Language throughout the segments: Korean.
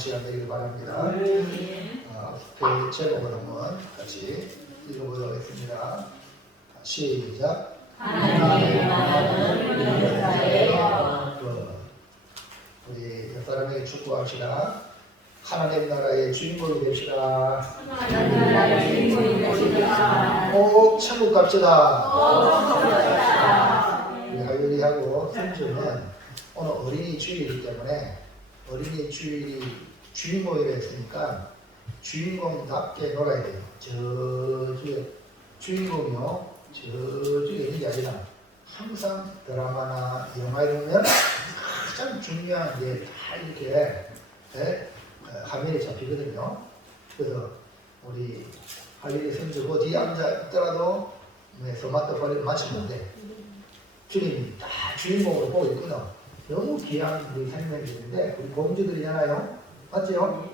시간 되기를 바랍니다. 그 제목을 한번 같이 읽어보도록 하겠습니다. 시작. 하나님의 나라는 믿는 자예요. 우리 옆사람에게 축복합시다. 하나님 나라의 주인공이 됩시다. 하나님 나라의 주인공이 되시다. 꼭 천국 갑시다. 감사합니다. 우리 하율이하고 손주는 오늘 어린이 주일이기 때문에 어린이 주일이 주인공이라 했으니까 주인공답게 놀아야 돼요. 저쪽에 주인공이요, 저쪽에 있는 게 아니라 항상 드라마나 영화에 보면 가장 중요한 게 다 이렇게 화면에 잡히거든요. 그래서 우리 할일이 손주고 뒤에 앉아 있더라도 스마트폰을 맞추는데 주님이 다 주인공으로 보고 있구나. 너무 귀한 우리 생명들인데 우리 공주들이잖아요. 맞죠?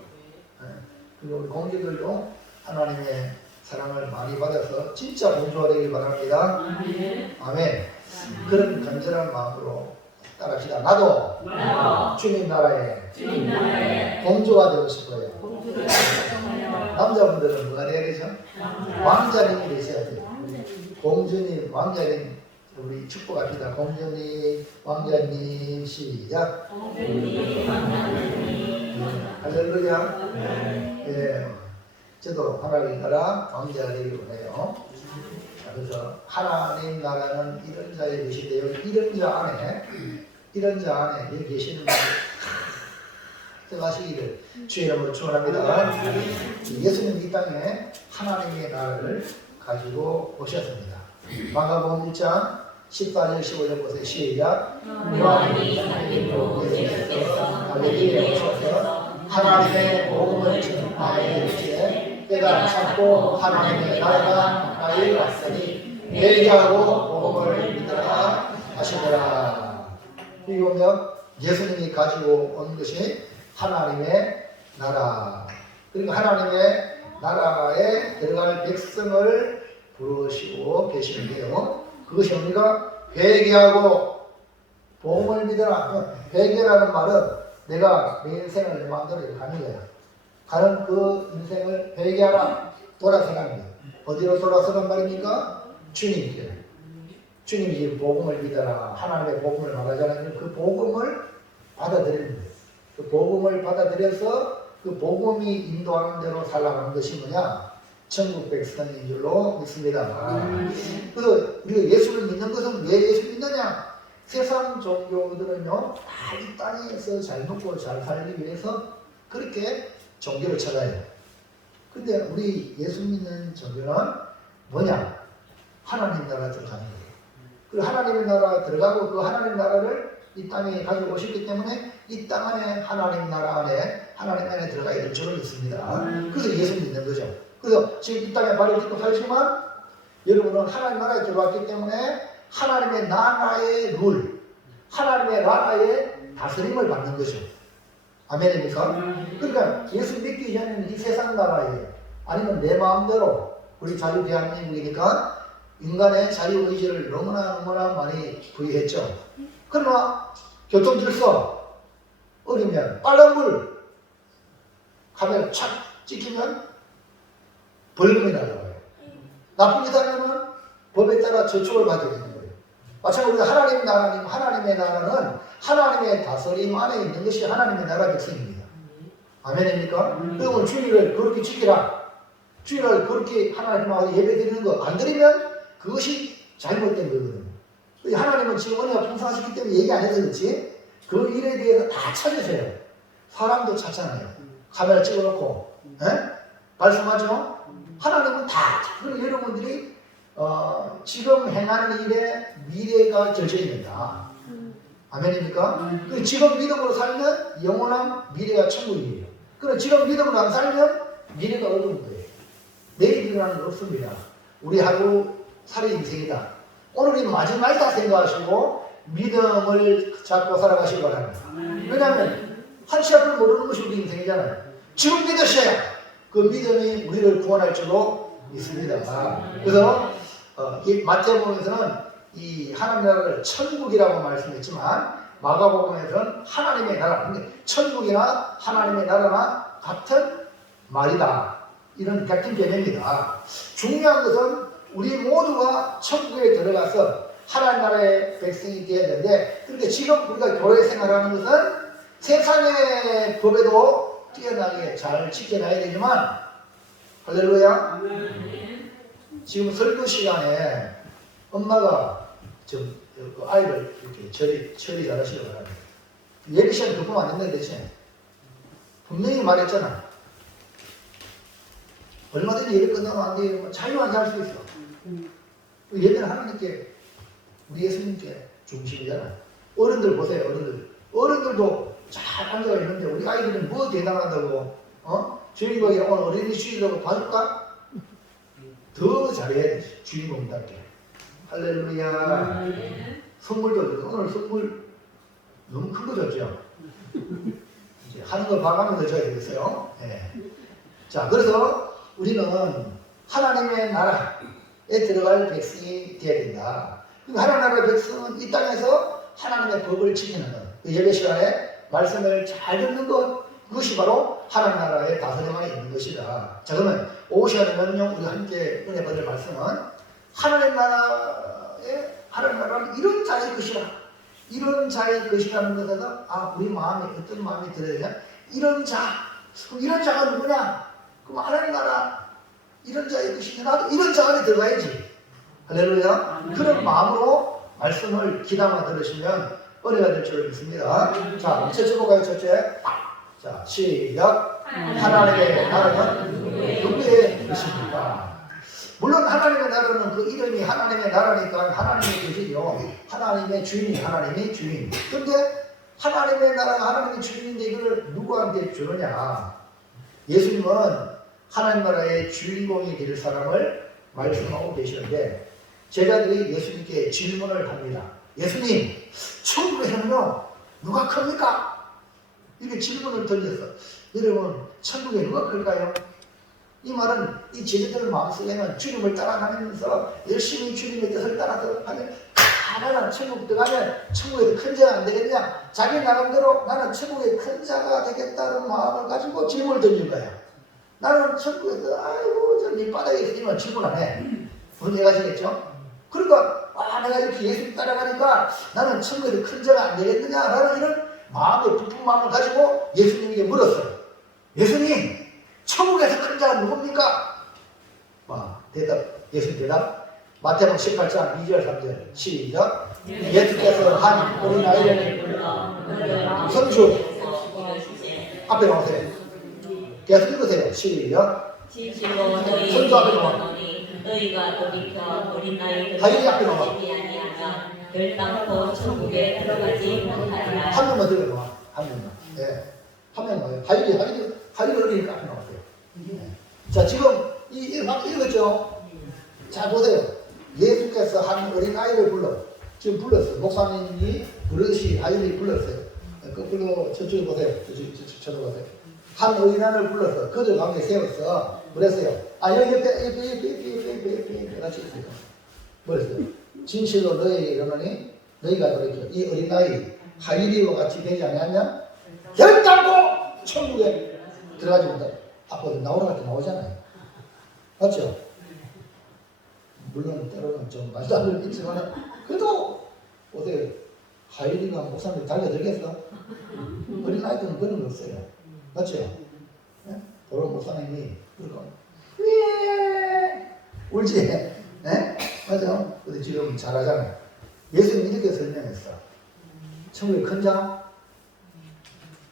그리고 우리 공주들도 하나님의 사랑을 많이 받아서 진짜 공주가 되길 바랍니다. 아멘. 그런 간절한 마음으로 따라합시다. 나도 주님 나라에 공주가 되고 싶어요. 남자분들은 뭐가 돼야 되죠? 왕자님이 되셔야 돼요. 공주님, 왕자님 우리 축복합시다. 공주님, 왕자님 시작. 할렐루야. 예, 저도 하나님 나라 왕자가 되기를 원해요. 그래서 하나님 나라는 이런 자에 계신데요. 이런 자 안에 여기 계시는 분들 생각하시기를 주의 이름으로 축원합니다. 예수님 이 땅에 하나님의 나라를 가지고 오셨습니다. 마가복음 1장 14절 15절 보세요. 시작. 요한이 살림으로 예수께서 갈릴리에 오셔서 하나님의 복음을 전파하여 이르시되 때가 찼고 하나님의 나라가 가까이 왔으니 회개하고 복음을 믿으라 하시더라. 여기 보면 예수님이 가지고 온 것이 하나님의 나라. 그리고 하나님의 나라에 들어갈 백성을 부르시고 계시는데요. 그것이 뭡니까? 회개하고 복음을 믿어라. 회개라는 말은 내가 내 인생을 내 마음대로 가는 거야. 가는 그 인생을 회개하라. 돌아서라는 거야. 어디로 돌아서란 말입니까? 주님께. 주님이 복음을 믿어라. 하나님의 복음을 말하자면 그 복음을 받아들이는 거예요. 그 복음을 받아들여서 그 복음이 인도하는 대로 살아가는 것이 뭐냐? 천국 백성인 줄로 믿습니다. 그래서 우리가 예수를 믿는 것은 왜 예수 믿느냐? 세상 종교들은요, 다 이 땅에서 잘 먹고 잘 살기 위해서 그렇게 종교를 찾아요. 근데 우리 예수 믿는 종교는 뭐냐? 하나님 나라 들어가는 거예요. 그 하나님의 나라 들어가고 그 하나님 나라를 이 땅에 가지고 오셨기 때문에 이 땅 안에 하나님 나라 안에 하나님 안에 들어가야 될 줄을 믿습니다. 그래서 예수 믿는 거죠. 그래서 지금 이 땅에 발을 딛고 살지만 여러분은 하나님 나라에 들어왔기 때문에 하나님의 나라의 룰, 하나님의 나라의 다스림을 받는 거죠. 아멘입니까? 그러니까 예수 믿기 전에는 이 세상 나라에 아니면 내 마음대로 우리 자유 대한민국이니까 인간의 자유의지를 너무나 많이 부여했죠. 그러나 교통질서 어기면 빨간불 가면 착 찍히면 벌금이 날라와요. 나쁘게 살면 법에 따라 저촉을 받게 되는 거예요. 마찬가지로 하나님의 나라는 하나님의 다스림 안에 있는 것이 하나님의 나라 백성입니다. 아멘입니까? 그리고 주일을 그렇게 지키라. 주일을 그렇게 하나님 앞에 예배드리는 거 안 드리면 그것이 잘못된 거거든요. 하나님은 지금 은혜가 풍성하시기 때문에 얘기 안 해서 그렇지 그 일에 대해서 다 찾으세요. 사람도 찾잖아요. 카메라 찍어놓고 말씀하죠? 하나님은 다. 그리고 여러분들이 지금 행하는 일에 미래가 젖어 있는다. 아멘입니까? 그리고 지금 믿음으로 살면 영원한 미래가 천국이에요. 그리고 지금 믿음으로 안 살면 미래가 어려운 거예요. 내일이라는 건 없습니다. 우리 하루 살의 인생이다. 오늘이 마지막이다 생각하시고 믿음을 잡고 살아가시기 바랍니다. 왜냐하면 한치 앞을 모르는 것이 우리 인생이잖아요. 지금 믿으셔야 그 믿음이 우리를 구원할 줄로 믿습니다. 그래서 이 마태복음에서는 이 하나님 나라를 천국이라고 말씀했지만 마가복음에서는 하나님의 나라. 근데 천국이나 하나님의 나라나 같은 말이다. 이런 같은 개념입니다. 중요한 것은 우리 모두가 천국에 들어가서 하나님 나라의 백성이 되어야 되는데, 그런데 지금 우리가 교회 생활하는 것은 세상의 법에도 뛰어나게 잘 지켜놔야 되지만, 할렐루야. 지금 설교 시간에 엄마가 좀 아이를 이렇게 처리 잘하시기 바랍니다. 예배 시간 급하면 안 된다 대신 분명히 말했잖아. 얼마든지 예배 끝나면 안 돼요. 자유한 잘 수 있어. 예배는 하나님께, 우리 예수님께 중심이잖아. 어른들 보세요. 어른들도 잘 앉아 있는데 우리 아이들은 뭐 대단하다고, 주인공이 오늘 어린이 주일이라고 봐줄까? 더 잘해야 돼. 주인공답게. 할렐루야. 선물도 줬어. 오늘 선물 너무 큰 거 줬죠? 이제 하는 거 봐가면서 줘야 되겠어요. 네. 자, 그래서 우리는 하나님의 나라에 들어갈 백성이 되어야 된다. 하나님 나라의 백성은 이 땅에서 하나님의 법을 지키는 것. 그 예배 시간에 말씀을 잘 듣는 것, 그것이 바로 하나님 나라의 다스림에 있는 것이다. 자, 그러면 오후 시간에 명령 우리 함께 은혜 받을 말씀은 하나님 나라는 이런 자의 것이라. 이런 자의 것이라는 것에서 우리 마음에 어떤 마음이 들어야 되냐? 이런 자가 누구냐? 그럼 하나님 나라 이런 자의 것이냐? 나도 이런 자 안에 들어가야지. 할렐루야. 그런 마음으로 말씀을 귀담아 들으시면 은혜가 될 줄 믿습니다. 자, 첫째 볼까요? 첫째. 자, 시작. 하나님의 나라는 누구의 것입니까? 물론 하나님의 나라는 그 이름이 하나님의 나라니까 하나님의 것이죠. 하나님의 주인이 하나님의 주인. 그런데 하나님의 나라가 하나님의 주인인데 이걸 누구한테 주느냐? 예수님은 하나님 나라의 주인공이 될 사람을 말씀하고 계시는데 제자들이 예수님께 질문을 합니다. 예수님, 천국에서는요 누가 큽니까? 이렇게 질문을 던졌어. 여러분, 천국에 누가 클까요? 이 말은 이 제자들 마음속에는 주님을 따라가면서 열심히 주님의 뜻을 따라서 하면 나는 천국 들어가면 천국에서 큰 자가 안 되겠냐? 자기 나름대로 나는 천국의 큰 자가 되겠다는 마음을 가지고 질문을 던진 거야. 나는 천국에서 아이고 저 밑바닥에 있으면 질문 안 해. 무슨 얘기 하시겠죠? 그러니까 내가 이렇게 예수님 따라가니까 나는 천국에서 큰 자가 안 되겠느냐라는 이런 마음의 부푼 마음을 가지고 예수님에게 물었어요. 예수님, 천국에서 큰 자가 누굽니까? 예수님 대답. 마태복음 18장 2절 3절 시작. 예수께서 한 어린아이를 불러 성주 앞에 나오세요. 계속 읽으세요. 시작. 성주 앞에 나와. 너희가 돌이켜 어린아이를 하율이 앞에 나와. 아니하면 결단코 천국에 들어가지 못하리라. 한 명만 들어봐. 한 명만. 네. 한 명만. 하율이 어린이니까 앞에 나왔어요. 네. 자, 지금 읽었죠? 자, 보세요. 예수께서 한 어린아이를 지금 불렀어요. 목사님이 부르듯이 아이들이 불렀어요. 거꾸로 저쪽에 보세요. 저쪽 보세요. 한 어린아이를 불러서 그들 가운데 세웠어. 그랬어요. 여기 옆에 같이 있어요. 뭐랬어요? 진실로 너희에게 이르노니 너희가 돌이켜 이 어린아이 하이리와 같이 되지 않았냐? 결단코 천국에 들어가지 못한다. 앞으로 나오라 때 나오잖아요. 맞죠? 물론 때로는 좀 말도 안 되는 있지만 그래도 보세요. 하이리가 목사님 달려들겠어? 어린아이들은 그런 거 없어요. 맞죠? 네? 도로 목사님이 그러고 울지? 네? 맞아? 근데 지금 잘하잖아요. 예수님이 이렇게 설명했어. 천국에 큰 자,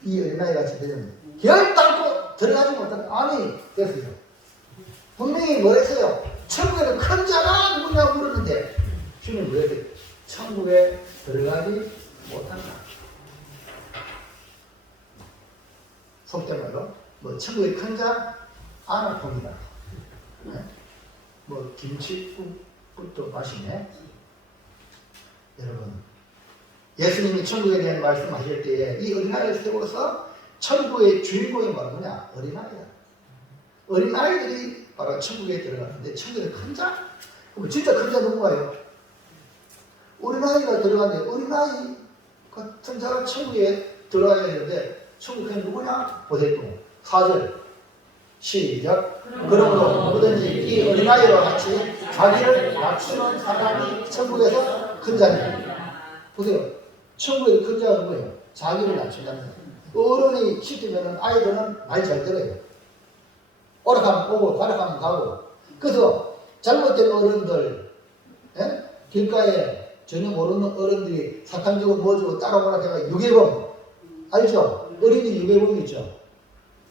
이 어린아이 같이 되면 결단코 들어가지 못한다. 아니, 됐어요. 분명히 뭐랬어요? 천국에는 큰 자가 누구냐고 물었는데 주님 뭐랬어요? 천국에 들어가지 못한다. 속된 말로 천국에 큰 자 안 봅니다. 네? 김치국도 마시네. 여러분, 예수님이 천국에 대한 말씀하실 때에 이 어린아이를 세워서 천국의 주인공이 뭐냐? 어린아이야. 어린아이들이 바로 천국에 들어가는데 천국에 큰 자? 그럼 진짜 큰 자 누구예요? 어린아이가 들어가는데 어린아이 같은 자가 천국에 들어가야 되는데 천국에 누구냐? 보세요. 4절 시작. 그러므로 누구든지 이 어린아이와 같이 자기를 낮추는 사람이 천국에서 큰 자입니다. 보세요. 천국에서 큰 자가 누구예요? 자기를 낮춘다는 거예요. 어른이 시키면 아이들은 말 잘 들어요. 오락하면 오고 가락하면 가고. 그래서 잘못된 어른들, 예? 길가에 전혀 모르는 어른들이 사탕 주고 뭐 주고 따라오라 해가 유괴범 알죠? 어린이 유괴범이 있죠.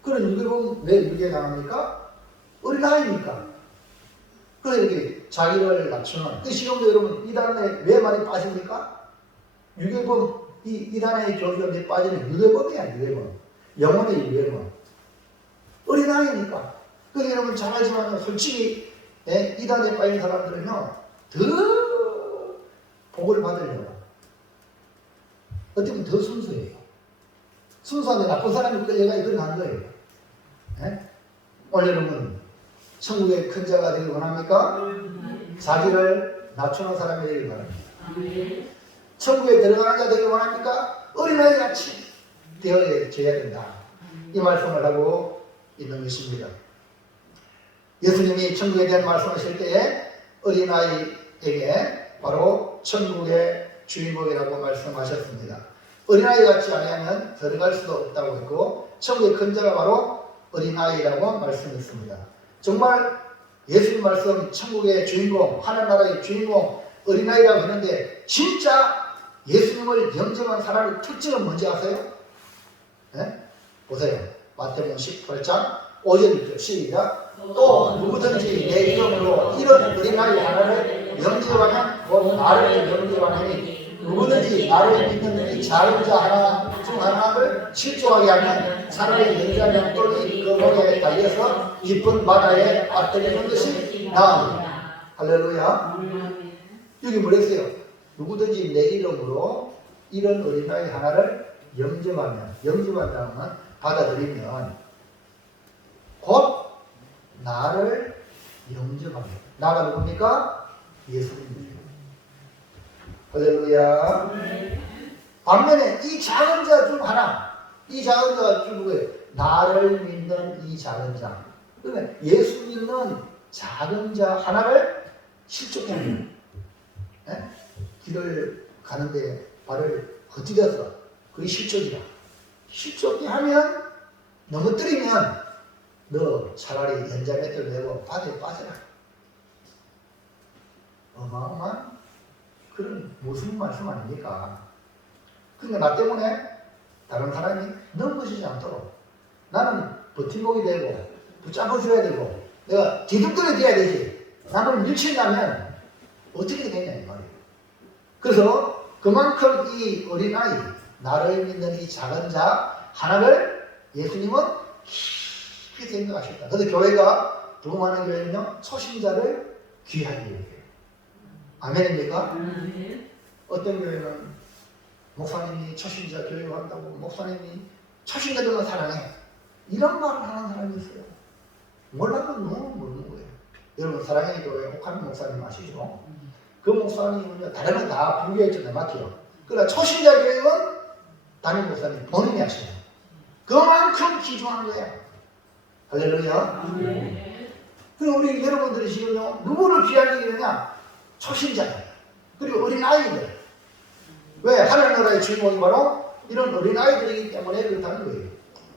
그런 유괴범 왜 유괴당합니까? 어린아이니까. 그래서 이렇게 자기를 낮추는. 그 지금도 여러분 이단에 왜 많이 빠집니까? 유괴범, 이단의 교주가 왜 빠지는 유괴범이야, 유괴범. 영혼의 유괴범. 어린아이니까. 그래서 여러분 잘 알지만 솔직히 이단에 빠진 사람들은요 더 복을 받으려고 어떻게 보면 더 순수해요. 순수한데 나쁜 사람이 끌려가 이걸 한 거예요. 오늘 여러분 천국의 큰 자가 되길 원합니까? 자기를 낮추는 사람이 되길 바랍니다. 천국에 들어가는 자 되길 원합니까? 어린아이 같이 되어져야 된다. 이 말씀을 하고 있는 것입니다. 예수님이 천국에 대한 말씀하실 때에 어린아이에게 바로 천국의 주인공이라고 말씀하셨습니다. 어린아이 같지 아니하면 들어갈 수도 없다고 했고 천국의 큰 자가 바로 어린아이라고 말씀했습니다. 정말 예수님 말씀 천국의 주인공, 하늘나라의 주인공 어린아이라고 했는데 진짜 예수님을 영접한 사람의 특징은 뭔지 아세요? 보세요. 마태복음 18장 5절 6절 시작. 또 누구든지 내 이름으로 이런 어린아이 하나를 영접하면 곧 나를 영접하느니 누구든지 나를 믿는 이 작은 자 하나 중 하나를 실족하게 하면 차라리 연자면 똘이 그 목에 달려서 깊은 바다에 빠뜨리는 것이 나으니라. 할렐루야. 여기 뭐랬어요? 누구든지 내 이름으로 이런 어린아이 하나를 영접한다면 받아들이면 곧 나를 영접하게. 나가 누굽니까? 예수님입니다. 할렐루야. 반면에 이 작은 자 중 하나, 이 작은 자가 누구예요? 나를 믿는 이 작은 자. 그러면 예수 믿는 작은 자 하나를 실족해 합니다. 길을 가는데 발을 헛디뎌서 그게 실족이다. 실족이 하면 넘어뜨리면 너 차라리 연자맷돌 메고 바다에 빠져라. 어마어마한 그런 무슨 말씀 아닙니까? 그러니까 나 때문에 다른 사람이 넘어지지 않도록 나는 버팀목이 되고 붙잡아줘야 되고 내가 뒤뚱들어 돼야 되지. 남을 밀친다면 어떻게 되냐 이 말이에요. 그래서 그만큼 이 어린아이 나를 믿는 이 작은 자 하나를 예수님은 깊이 생각하셨다. 그래서 교회가 부흥하는 교회는요 초신자를 귀하게 여겨요. 아멘입니까? 어떤 교회는 목사님이 초신자 교육을 한다고 목사님이 초신자들만 사랑해 이런 말을 하는 사람이 있어요. 몰라도 너무 모르는 거예요. 여러분 사랑의 교회 혹한 목사님 아시죠? 그 목사님은요 다른 건 다 불교에 맡겨요. 그러나 초신자 교육은 담임 목사님 본인이 하셔요. 그만큼 귀중한 거예요. 할렐루야. 그리고 우리 여러분들이 지금요 누구를 귀하게 여기느냐? 초신자들 그리고 어린아이들. 왜? 하늘나라의 주인공이 바로 이런 어린아이들이기 때문에 그렇다는 거예요.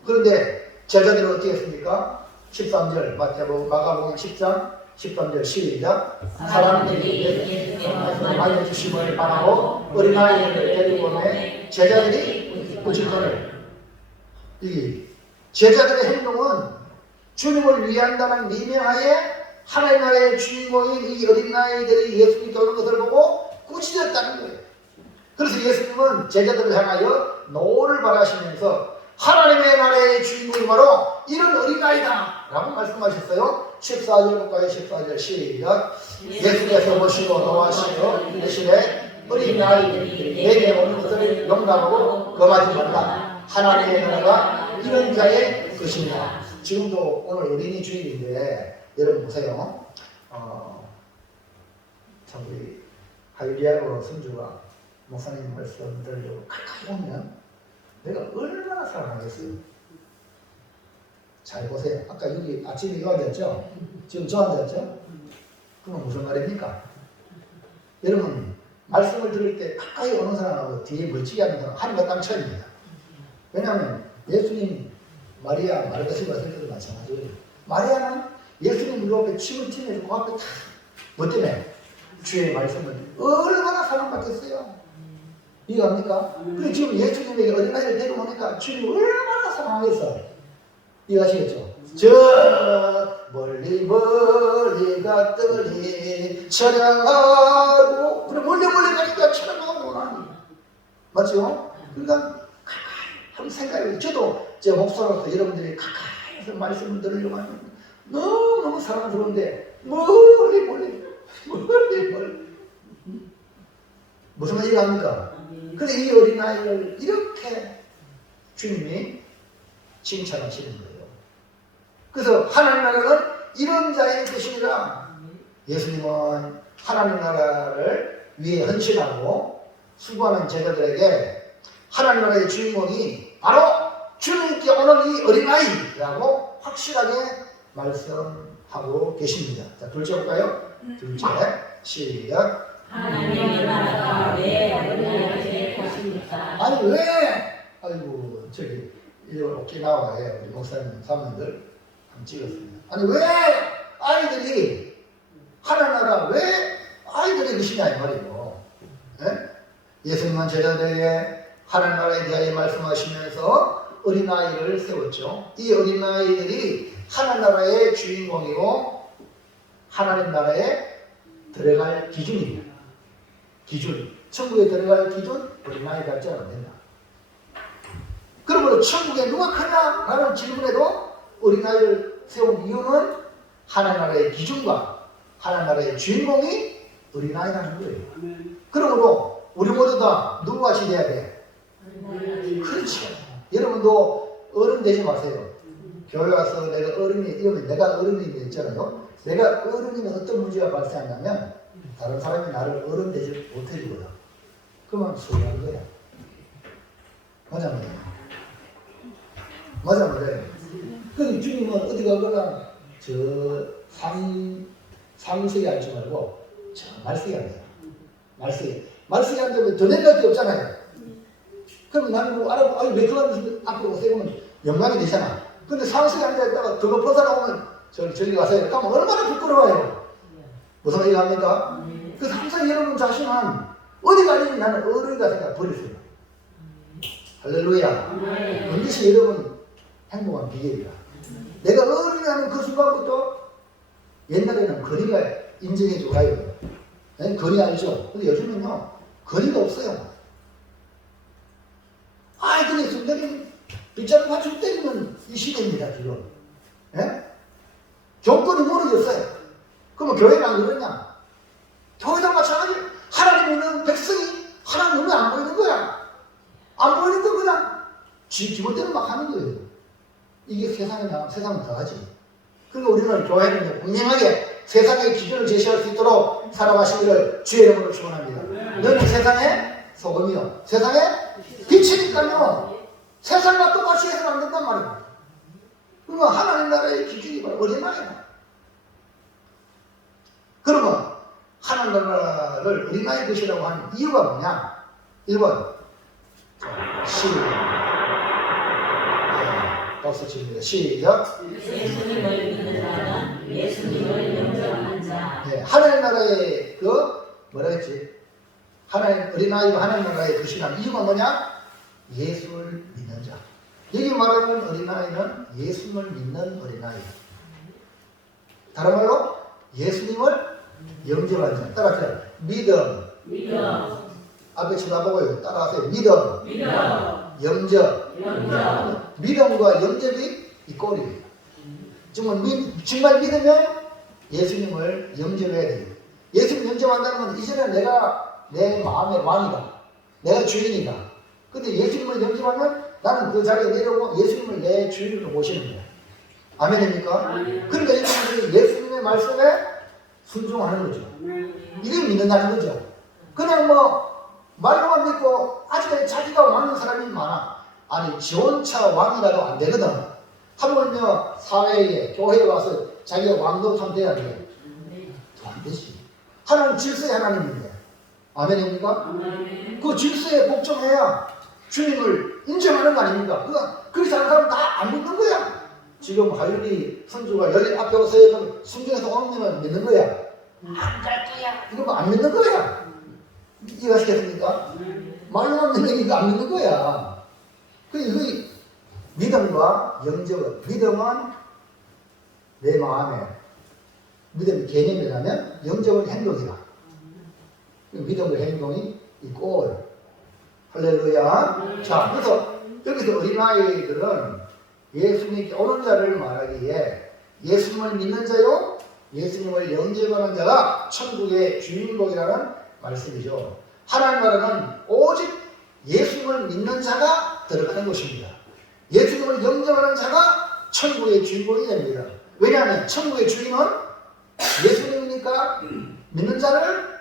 그런데 제자들은 어떻게 했습니까? 13절 마가복음 10장 13절 시작. 사람들이 예수님께 알려주심을 바라고 어린아이를 데리고 오매 제자들이 우직거늘. 이 제자들의 행동은 주님을 위한다는 미명하에 하늘나라의 주인공인 이 어린아이들이 예수님께 오는 것을 보고 꾸짖었다는 거예요. 그래서 예수님은 제자들을 향하여 노를 바라시면서 하나님의 나라의 주인공이 바로 이런 어린아이다 라고 말씀하셨어요. 14절 볼까요? 14절 시작. 예수께서 보시고 노하시어 이르시되 어린아이들이 내게 오는 것을 용납하고 금하지 말라. 하나님의 나라가 이런 자의 것입니다. 지금도 오늘 어린이 주일인데 여러분 보세요. 참 우리 하이리아로 선주가 목사님 말씀들로 가까이 오면 내가 얼마나 사랑하겠어요. 잘 보세요. 아까 여기 아침에 이거 앉았죠? 지금 저 앉았죠? 그건 무슨 말입니까? 여러분 말씀을 들을 때 가까이 오는 사람하고 뒤에 멀찍이 하는 사람 하늘과 땅 차이입니다. 왜냐하면 예수님 마리아 마르다시 왔을 때도 마찬가지예요. 마리아는 예수님 그 앞에 침을 튀면서 그 앞에 다 뭐 때문에? 주의 말씀을 얼마나 사랑받겠어요. 이해갑니까? 그리고 지금 예수님에게 어린아이를 데려오니까 주님 얼마나 사랑하겠어요. 이해하시겠죠? 저 멀리 멀리 갔더니 찬양하고 그래 멀리 가니까 찬양하고 나니 맞죠? 그러니까 한번 생각해요. 저도 제 목사로서 여러분들이 가까이서 말씀을 들으려고 하면 너무 사랑스러운데 멀리 무슨 말 이해합니까? 근데 이 어린아이를 이렇게 주님이 칭찬하시는 거예요. 그래서 하나님 나라는 이런 자의 뜻이니라. 예수님은 하나님 나라를 위해 헌신하고 수고하는 제자들에게 하나님 나라의 주인공이 바로 주님께 오는 이 어린아이라고 확실하게 말씀하고 계십니다. 자, 둘째 볼까요? 둘째, 시작. 하나님의 나라가 왜 어린아이를 계획하십니까? 아니 왜? 아이고 저기 오키나와에 우리 목사님 사모님들 한번 찍었습니다. 아니 왜 아이들이 하나님 나라 왜 아이들이 것이냐 이 말이고. 예? 예수님은 제자들에게 하나님 나라에 대하여 말씀하시면서 어린아이를 세웠죠. 이 어린아이들이 하나님 나라의 주인공이고 하나님 나라에 들어갈 기준입니다. 기준. 천국에 들어갈 기준 어린아이 같지 않으면 된다. 그러므로 천국에 누가 크냐? 라는 질문에도 어린아이를 세운 이유는 하나님 나라의 기준과 하나님 나라의 주인공이 어린아이라는 거예요. 그러므로 우리 모두 다 누구같이 돼야 돼? 그렇죠. 여러분도 어른 되지 마세요. 교회 와서 내가 어른이 이러면 내가 어른이 있잖아요. 내가 어른이면 어떤 문제가 발생하냐면 다른 사람이 나를 어른 되지 못해주거든. 그러면 소리하는 거야. 맞아 맞아. 맞아 맞아요. 그 주님은 어디 가거나 저 상석에 앉지 말고 저 말석에 앉아요. 말석에 앉으면 더 내려갈 게 없잖아요. 그럼 나는 뭐 알아보고 아유 왜 그러면 앞으로 오세요 하면 영광이 되잖아. 근데 상석에 앉아있다가 더 높은 사람 오면 저기 가세요. 그러면 얼마나 부끄러워요. 무슨 얘기 합니까? 그래서 항상 여러분 자신은 어디 가든지 나는 어른이다 생각 버리세요. 할렐루야. 그것이 여러분 행복한 비결이다. 내가 어른이라는 그 순간부터 옛날에는 거리가 인정해주고 가요. 거리 알죠? 근데 요즘은요 거리가 없어요. 아이들이 순간에 빗자루 맞추고 때리면 이 시대입니다 지금. 예? 조건이 무너졌어요. 그러면 교회는 안 그러냐? 교회도 마찬가지. 하나님 있는 백성이 하나님 눈에 안 보이는 거야. 안 보이는 거 그냥 기본대로 막 하는 거예요. 이게 세상에 나가면 세상은 더 하지. 그러니까 우리는 교회는 분명하게 세상의 기준을 제시할 수 있도록 살아가시기를 주의 이름으로 축원합니다. 너는 세상의 소금이요. 세상의 빛이니까요. 세상과 똑같이 해서는 안 된단 말이에요. 그러면 하나님 나라의 기준이 바로 어린아이다. 그러면 하나님 나라를 어린아이 것이라고 하는 이유가 뭐냐? 1번 박수 칩니다. 시작. 예수님을 믿는 자는 예수님을 영접한 자. 네, 하나님 나라의 뭐라 했지? 하나님 어린아이가 하나님 나라의 것이라는 이유가 뭐냐? 예수를 믿는 자. 여기 말하는 어린아이는 예수님을 믿는 어린아이. 다른 말로 예수님을 영접한 자. 따라하세요. 믿음. 앞에 쳐다보고요. 따라하세요. 믿음. 영접. 믿음과 영접이 이 꼴이에요. 정말 믿으면 예수님을 영접해야 돼요. 예수님 영접한다는 건 이제는 내가 내 마음의 왕이다. 내가 주인이다. 근데 예수님을 영접하면 나는 그 자리에 내려오고 예수님을 내 주인으로 모시는 거야. 아멘입니까? 그러니까 여러분들이 예수님의 말씀에 순종하는 거죠. 이걸 믿는다는 거죠. 그냥 뭐 말로만 믿고 아직까지 자기가 왕인 사람이 많아. 아니 지 혼자 왕이라도 안 되거든. 하물며 사회에 교회에 와서 자기가 왕도 탐돼야 돼. 또 안 되지. 하나님 질서의 하나님인데. 아멘입니까? 그 질서에 복종해야 주님을 인정하는 거 아닙니까? 그렇게 사는 사람 다 안 믿는 거야. 지금 하율이 선주가 여기 앞에 오세요. 그럼 순종해서 오면 믿는 거야. 안 갈 거야. 이러면 안 믿는 거야. 이해하시겠습니까? 말로만 믿으니까 안 믿는 거야. 그 믿음과 영접은, 믿음은 내 마음에, 믿음의 개념이라면 영접은 행동이다. 믿음과 행동이 있고, 할렐루야. 자, 그래서 여기서 어린아이들은 예수님께 오는 자를 말하기에 예수님을 믿는 자요, 예수님을 영접하는 자가 천국의 주인공이라는 말씀이죠. 하나님 나라는 오직 예수님을 믿는 자가 들어가는 것입니다. 예수님을 영접하는 자가 천국의 주인공이 됩니다. 왜냐하면 천국의 주인은 예수님이니까 믿는 자를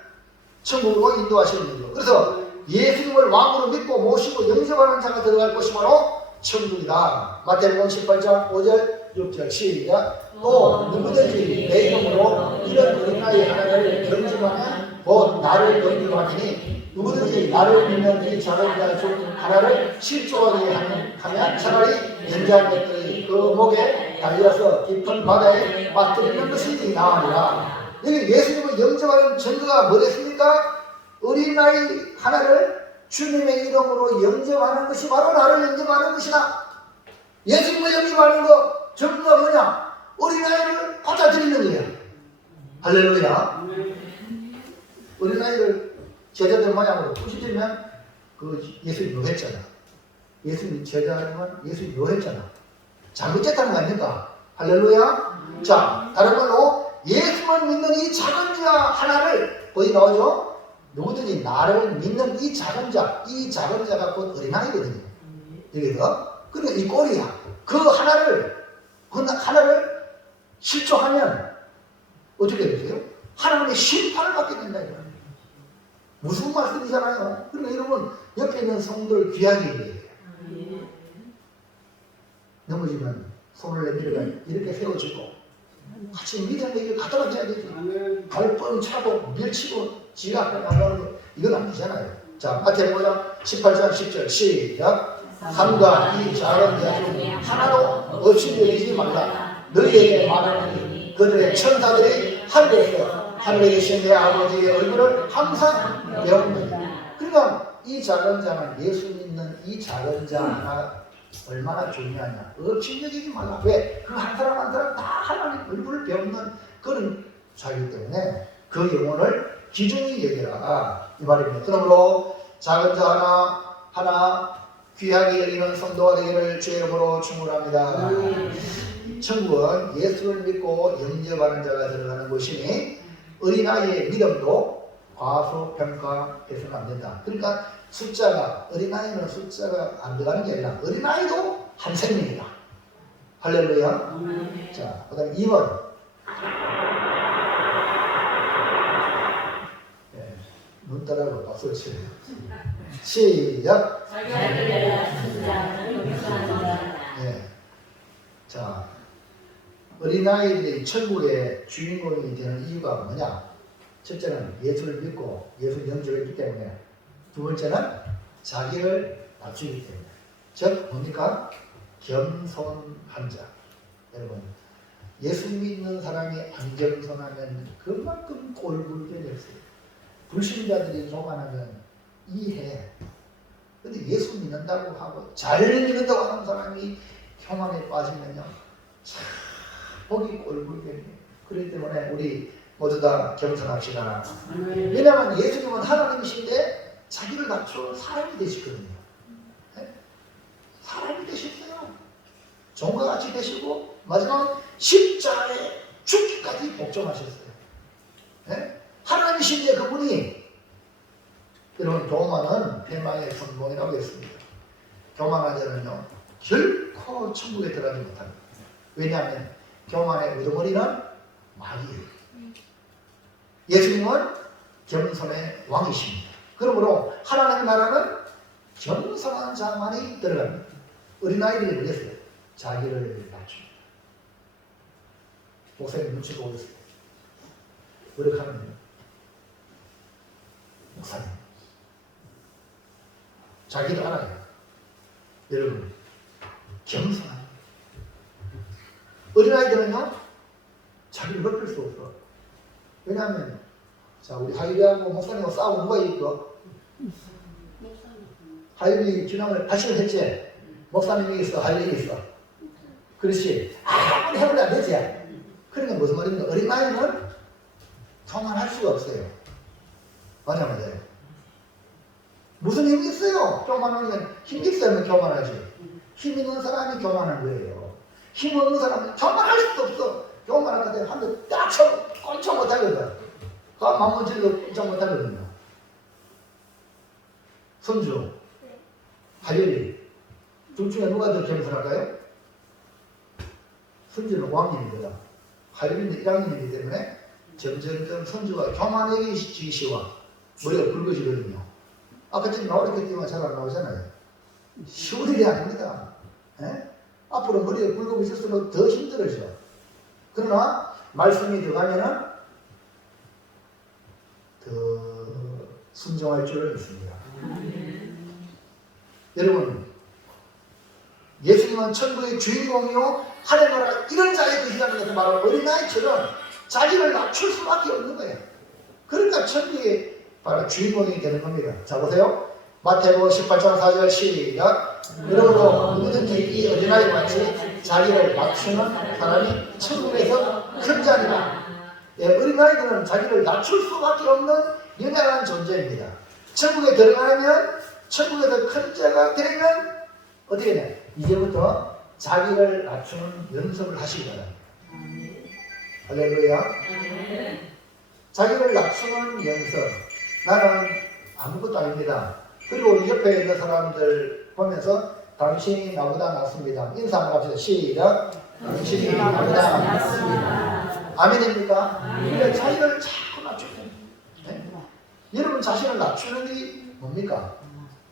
천국으로 인도하시는 거죠. 그래서 예수님을 왕으로 믿고 모시고 영접하는 자가 들어갈 것이 바로 천국이다. 마태복음 18장 5절 6절 시작. 또 누구든지 내 이름으로 이런 어린아이 하나를 영접하면 곧 나를 영접하니 누구든지 나를 믿는 이 작은 자 중 하나를 실족하게 하면 차라리 연장 것들이 그 목에 달려서 깊은 바다에 빠뜨리는 것이 나으리라. 여기 예수님을 영접하는 증거가 뭐랬습니까? 어린아이 하나를 주님의 이름으로 영접하는 것이 바로 나를 영접하는 것이다. 예수님을 영접하는 거 증거가 뭐냐? 어린아이를 받아들이는 거야. 할렐루야. 어린아이를 제자들 모양으로 부시면 그 예수님 묘했잖아. 예수님 제자들만 예수님 묘했잖아. 잘못됐다는 거 아닙니까? 할렐루야. 자, 다른 말로 예수만 믿는 이 작은 자 하나를 어디 나오죠? 누구든지 나를 믿는 이 작은 자가 곧 어린아이거든요. 여기서. 그러니까 이 꼴이야. 그 하나를 실족하면 어떻게 되세요? 하나님의 심판을 받게 된다. 이거예요. 무슨 말씀이잖아요. 그러니까 여러분 옆에 있는 성도를 귀하게 얘기해요. 넘어지면 손을 내밀어가 이렇게 세워주고 같이 믿음의 길을 갖다 줘야 되지. 발뻥 차고 밀치고 지가 앞에 나가는 거 이건 안 되잖아요. 자, 마태복음 18장 10절 시작. 삼가 이 작은 자 중 하나도 없이 여기지 말라. 너희에게 말하노니 그들의 천사들이 하늘에 계신 내 아버지의 얼굴을 항상 배웁니다. 그러니까 이 작은 자는 예수 믿는 이 작은 자 하나 얼마나 중요하냐. 없이 여기지 말라. 왜? 그 한 사람 한 사람 다 하나님 얼굴을 배우는 그런 자이기 때문에 그 영혼을 기준히 여기라 이 말입니다. 그러므로 작은 자 하나 귀하게 여기는 성도가 되기를 주의 이름으로 축원합니다. 천국은 예수를 믿고 영접하는 자가 들어가는 곳이니 어린아이의 믿음도 과소평가해서는 안 된다. 그러니까 숫자가 어린아이는 숫자가 안 들어가는 게 아니라 어린아이도 한 생명이다. 할렐루야. 자, 그 다음에 2번 눈 따라고 박수를 치네요. 시작. 네. 자, 어린아이들이 천국의 주인공이 되는 이유가 뭐냐? 첫째는 예수를 믿고 예수를 영접했기 때문에, 두 번째는 자기를 낮추기 때문에. 즉 뭡니까? 겸손한 자. 여러분, 예수 믿는 사람이 안 겸손하면 그만큼 꼴불견이 없어요. 불신자들이 교만하면 이해해. 근데 예수 믿는다고 하고 잘 믿는다고 하는 사람이 교만에 빠지면요, 참 보기 꼴불견이에요. 그렇기 때문에 우리 모두 다 겸손합시다. 왜냐하면 예수님은 하나님이신데 자기를 낮춰 사람이 되시거든요. 네? 사람이 되셨어요. 종과 같이 되시고 마지막 십자가에 죽기까지 복종하셨어요. 네? 하나님이신데 그분이, 여러분 교만은 패망의 선봉이라고 했습니다. 교만한 자는요 결코 천국에 들어가지 못합니다. 왜냐하면 교만의 우두머리는 마귀예요. 예수님은 겸손의 왕이십니다. 그러므로 하나님의 나라는 겸손한 자만이 들어갑니다. 어린아이들이 그랬어요. 자기를 낮춥니다. 목사님 눈치 보고 있어요. 노력하면 돼요. 목사님. 자기도 알아요. 여러분, 겸손한. 어린아이들은요, 자기를 높일 수 없어. 왜냐하면, 자, 우리 하율이하고 목사님하고 싸우고 누가 이겼어? 하율이 지난번에 80을 했지? 목사님이 있어, 하율이 있어. 그렇지. 아무리 해보려 안 되지. 그러니까 무슨 말입니까? 어린아이는 교만할 수가 없어요. 맞아요. 무슨 힘이 있어요? 교만하면 힘이 있으면 교만하지. 힘 있는 사람이 교만한 거예요. 힘 없는 사람은 교만할 수도 없어. 교만할 때 한 대 딱 쳐, 꼼짝 못하거든. 그 만문질도 꼼짝 못하거든요. 손주, 하율이, 둘 중에 누가 더 겸손할까요? 손주는 5학년이거든. 하율이는 1학년이기 때문에 점점 손주가 교만해지시와 머리가 붉어지거든요. 아까 전에 나오랬겠지만 잘 안 나오잖아요. 쉬운 일이 아닙니다. 에? 앞으로 머리가 굵어질수록 더 힘들어져. 그러나 말씀이 들어가면은 더 순종할 줄을 믿습니다. 여러분, 예수님은 천국의 주인공이요 하나님 나라 이런 자의 것이라는 것을 말하는 어린아이처럼 자기를 낮출 수밖에 없는 거예요. 그러니까 천국의 바로 주인공이 되는 겁니다. 자, 보세요. 마태복음 18장 4절 시작. 그러므로 누구든지 이 어린아이 같이 자기를 낮추는 사람이 천국에서 큰 자니라. 예, 어린아이들은 자기를 낮출 수밖에 없는 영향한 존재입니다. 천국에 들어가면, 천국에서 큰 자가 되면 어떻게 되냐? 이제부터 자기를 낮추는 연습을 하시기 바랍니다. 할렐루야. 자기를 낮추는 연습. 나는 아무것도 아닙니다. 그리고 우리 옆에 있는 사람들 보면서 당신이 나보다 낫습니다. 인사 한번 합시다. 시작. 당신이 나보다 낫습니다. 아멘입니까? 그러니까 자기를 자꾸 낮추는. 네? 여러분 자신을 낮추는 일이 뭡니까?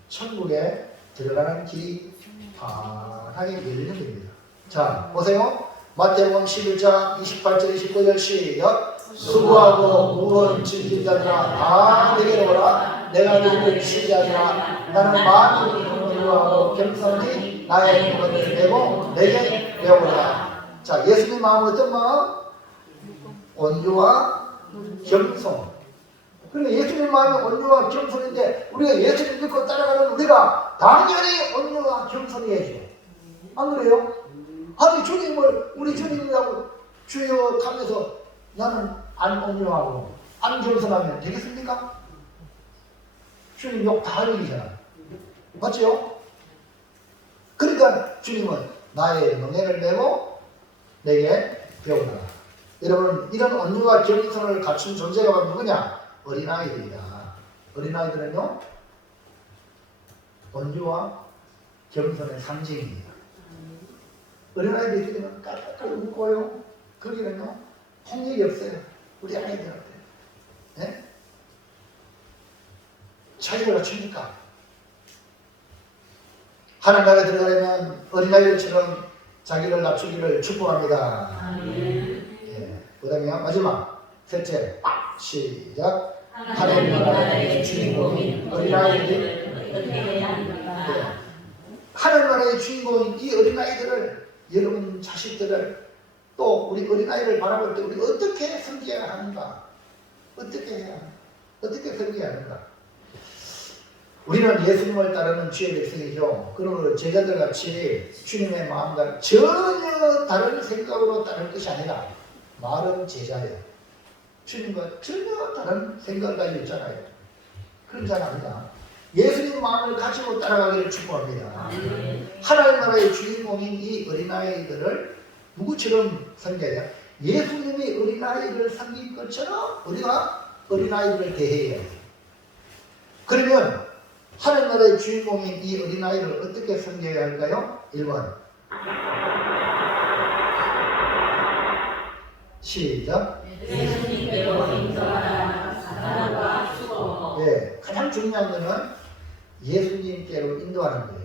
천국에 들어가는 길이 환하게 열리는 겁니다. 자, 보세요. 마태복음 11장 28절 29절 시작. 수고하고 무거운 짐진 자들아 다 내게로 오라. 내가 너희를 쉬게 하리라. 나는 마음이 온유하고 겸손히 나의 무거움을 메고 내게 배우라. 자, 예수님 마음은 어떤 마음? 온유와 겸손. 그러니까 예수님 마음이 온유와 겸손인데 우리가 예수님 믿고 따라가는 우리가 당연히 온유와 겸손해야죠. 안 그래요? 아니 주님을 우리 주님이라고 주여 하면서 나는 안 온유하고 안 겸손하면 되겠습니까? 주님 욕 다 하는 일이잖아. 맞죠? 그러니까 주님은 나의 명예를 메고 내게 배우라. 여러분 이런 온유와 겸손을 갖춘 존재가 바로 누구냐? 어린아이들이다. 어린아이들은요 온유와 겸손의 상징입니다. 어린아이들이 있으면 까딱까딱 웃고요. 거기는요 폭력이 없어요. 우리 아이들한테. 네? 자기를 낮추니까. 하나님 나라에 들어가려면 어린아이들처럼 자기를 낮추기를 축복합니다. 예. 그 다음에 마지막 셋째 시작. 하나님 나라의 주인공인 어린아이들이 네. 하나님 나라의 주인공인 이 어린아이들을 여러분 자식들을 또 우리 어린아이를 바라볼 때 우리 어떻게 섬겨야 하는가? 어떻게 해야 하는가? 어떻게 섬겨야 하는가? 우리는 예수님을 따르는 주의 백성이죠. 그러므로 제자들 같이 주님의 마음과 전혀 다른 생각으로 따를 것이 아니라 말은 제자예요. 주님과 전혀 다른 생각을 가지고 있잖아요. 그런 자가 아니다. 예수님 마음을 가지고 따라가기를 축복합니다. 하나님 나라의 주인공인 이 어린아이들을 누구처럼 섬겨야? 예수님이 어린아이를 섬긴 것처럼 우리가 어린아이들을 대해야 해요. 그러면 하나님 나라의 주인공인 이 어린아이를 어떻게 섬겨야 할까요? 1번 시작. 예수님께로 인정하라. 사랑과 수고. 예, 가장 중요한 거는 예수님께로 인도하는 거예요.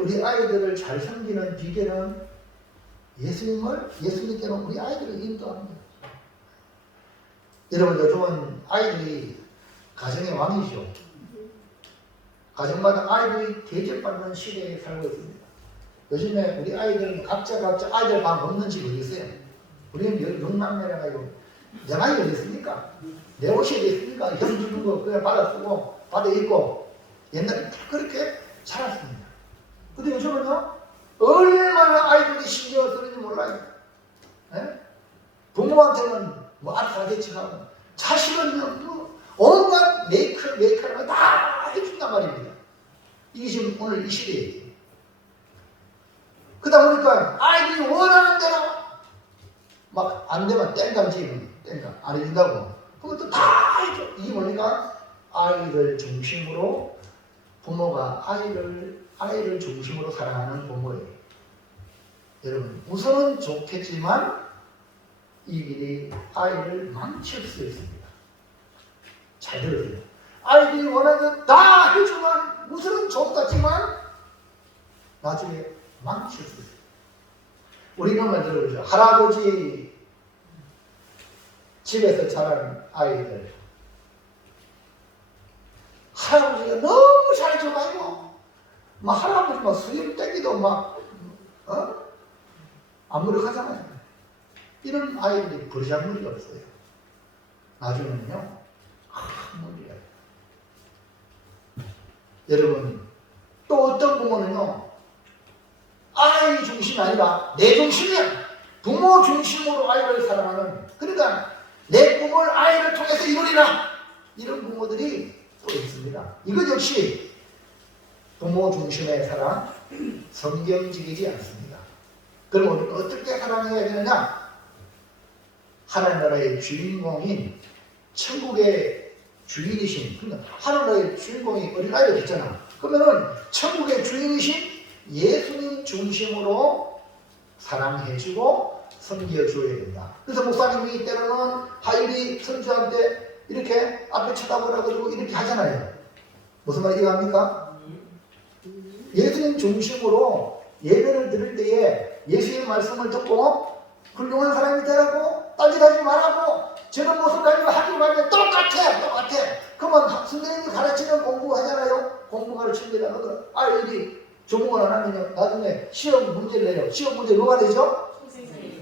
우리 아이들을 잘 섬기는 비결은 예수님께로 우리 아이들을 인도하는 거예요. 여러분, 요즘은 아이들이 가정의 왕이죠. 가정마다 아이들이 대접받는 시대에 살고 있습니다. 요즘에 우리 아이들은 각자 아이들 밥 먹는 집 어디 있어요? 우리는 육남매라가 내 나이 어디 있습니까? 내 옷이 어디 있습니까? 형 주는 거 그냥 받아 쓰고 받아 입고 옛날에 그렇게 살았습니다. 근데 요즘은요, 얼마나 아이들이 신경을 쓰는지 몰라요. 네? 부모한테는 뭐 알아서 하겠지 하고 자식은요, 뭐 온갖 메이크업을 다 해준단 말입니다. 이게 지금 오늘 이 시대예요. 그러다 보니까 아이들이 원하는 대로 막 안 되면 땡감 지으면 땡감 안 해준다고. 그것도 다 해줘. 이게 뭡니까? 아이를 중심으로 부모가 아이를 중심으로 사랑하는 부모예요. 여러분, 우선은 좋겠지만 이 일이 아이를 망칠 수 있습니다. 잘 들으세요. 아이들이 원하는 것 다 해주면 우선은 좋은 것 같지만 나중에 망칠 수 있어요. 우리 이런 말 들어보죠. 할아버지 집에서 자란 아이들. 할아버지가 너무 잘해줘가지고 막 할아버지 막 수염 떼기도 막 안 무력하잖아요. 이런 아이들이 버리장머리가 없어요. 나중에는요, 머리가. 여러분, 또 어떤 부모는요, 아이 중심이 아니라 내 중심이야. 부모 중심으로 아이를 사랑하는, 그러니까 내 꿈을 아이를 통해서 이루리라. 이런 부모들이 또 있습니다. 이것 역시 부모 중심의 사랑, 성경적이지 않습니다. 그럼 우리는 어떻게 사랑해야 되느냐? 하나님 나라의 주인공인 천국의 주인이신, 그러니까 하나님 나라의 주인공이 어린아이가 됐잖아. 그러면은 천국의 주인이신 예수님 중심으로 사랑해주고 섬겨줘야 된다. 그래서 목사님이 때로는 하율이 선주한테 이렇게 앞에 쳐다보라고 이렇게 하잖아요. 무슨 말인지 이해합니까? 예수님 중심으로 예배를 드릴 때에 예수의 말씀을 듣고 훌륭한 사람이 되라고 딴짓하지 말라고 저런 모습 가지고 학교 가면 똑같아. 그러면 선생님이 가르치는 공부하잖아요. 공부 가르치면 아이들이 조목을 안 하면 나중에 시험 문제를 내요. 시험 문제 누가 내죠?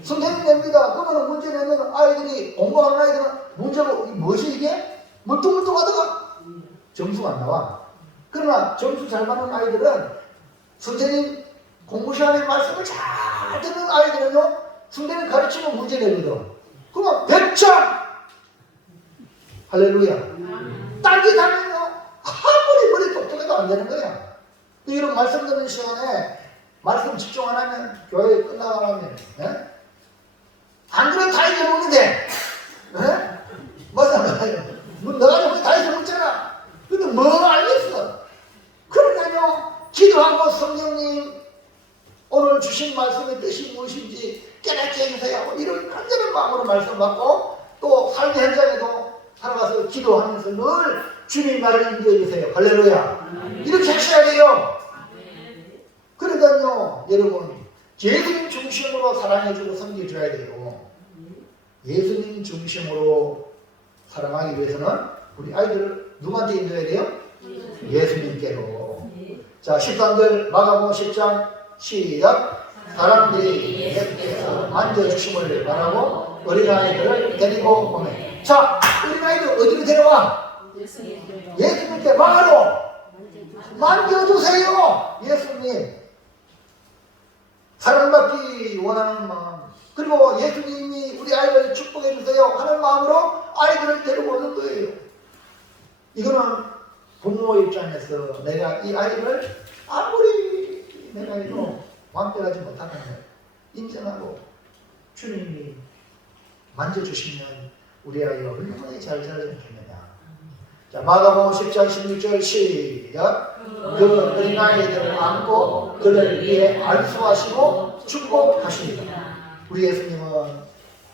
선생님 냅니다. 그러면 문제 내면 아이들이 공부하는 아이들은 문제가 뭐지 이게? 멀뚱멀뚱하다가 점수가 안 나와. 그러나 점수 잘 받는 아이들은 선생님 공부 시간에 말씀을 잘 듣는 아이들은요, 선생님 가르치면 문제 내거든. 그러면 100점! 할렐루야. 딴짓하면요, 아무리 머리 똑똑해도 안 되는 거야. 이런 말씀 듣는 시간에 말씀 집중 안 하면, 교회 끝나고 나면, 안 그러면 다 잊어먹는데, 맞아요. 너가 여기 다 잊어먹잖아. 근데 뭐 알겠어? 그러니까요, 기도하고 성령님, 오늘 주신 말씀의 뜻이 무엇인지 깨닫게 해주세요. 이런 간절한 마음으로 말씀 받고 또 삶의 현장에도 살아가서 기도하면서 늘 주님 나를 인도해 주세요. 할렐루야. 이렇게 하셔야 돼요. 그러니까요, 여러분, 예수님 중심으로 사랑해주고 섬겨줘야 돼요. 예수님 중심으로 사랑하기 위해서는 우리 아이들을 누구한테 인도해야 돼요? 예수님께로. 자, 13절 마가복음 10장 시작. 사람들이 예수께서 만져주심을 바라고 어린아이들을 데리고 오네. 자, 어린아이들 어디로 데려와? 예수님께 바로 만져주세요. 예수님 사랑받기 원하는 마음, 그리고 예수님이 우리 아이를 축복해 주세요 하는 마음으로 아이들을 데리고 오는 거예요. 이거는 부모 입장에서 내가 이 아이를 아무리 내가 해도 완벽하지 못하는 인정하고 주님이 만져주시면 우리 아이가 얼마나 잘 자라지 않겠느냐. 자, 마가복음 10장 16절 시작. 그 어린아이들을 안고 그들 위에 안수하시고 축복하십니다. 우리 예수님은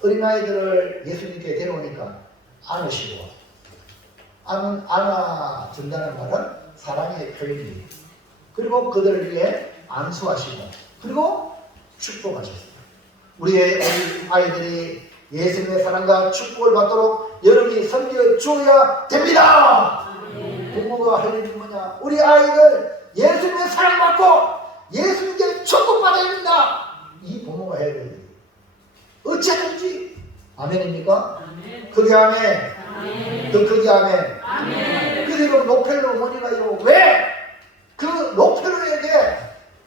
어린아이들을 예수님께 데려오니까 안으시고 안아준다는 말은 사랑의 표현이에요. 그리고 그들을 위해 안수하시고 그리고 축복하셨어요. 우리의 아이들이 예수님의 사랑과 축복을 받도록 여러분이 섬겨줘야 됩니다. 부모가 할 일이 뭐냐? 우리 아이들 예수님의 사랑받고 예수님께 축복받아야 됩니다. 이 부모가 해야 돼요. 어찌하든지. 아멘입니까? 그게 아멘. 더 크게 아멘. 그리고 로펠로 어머니가요. 왜 그 로펠로에게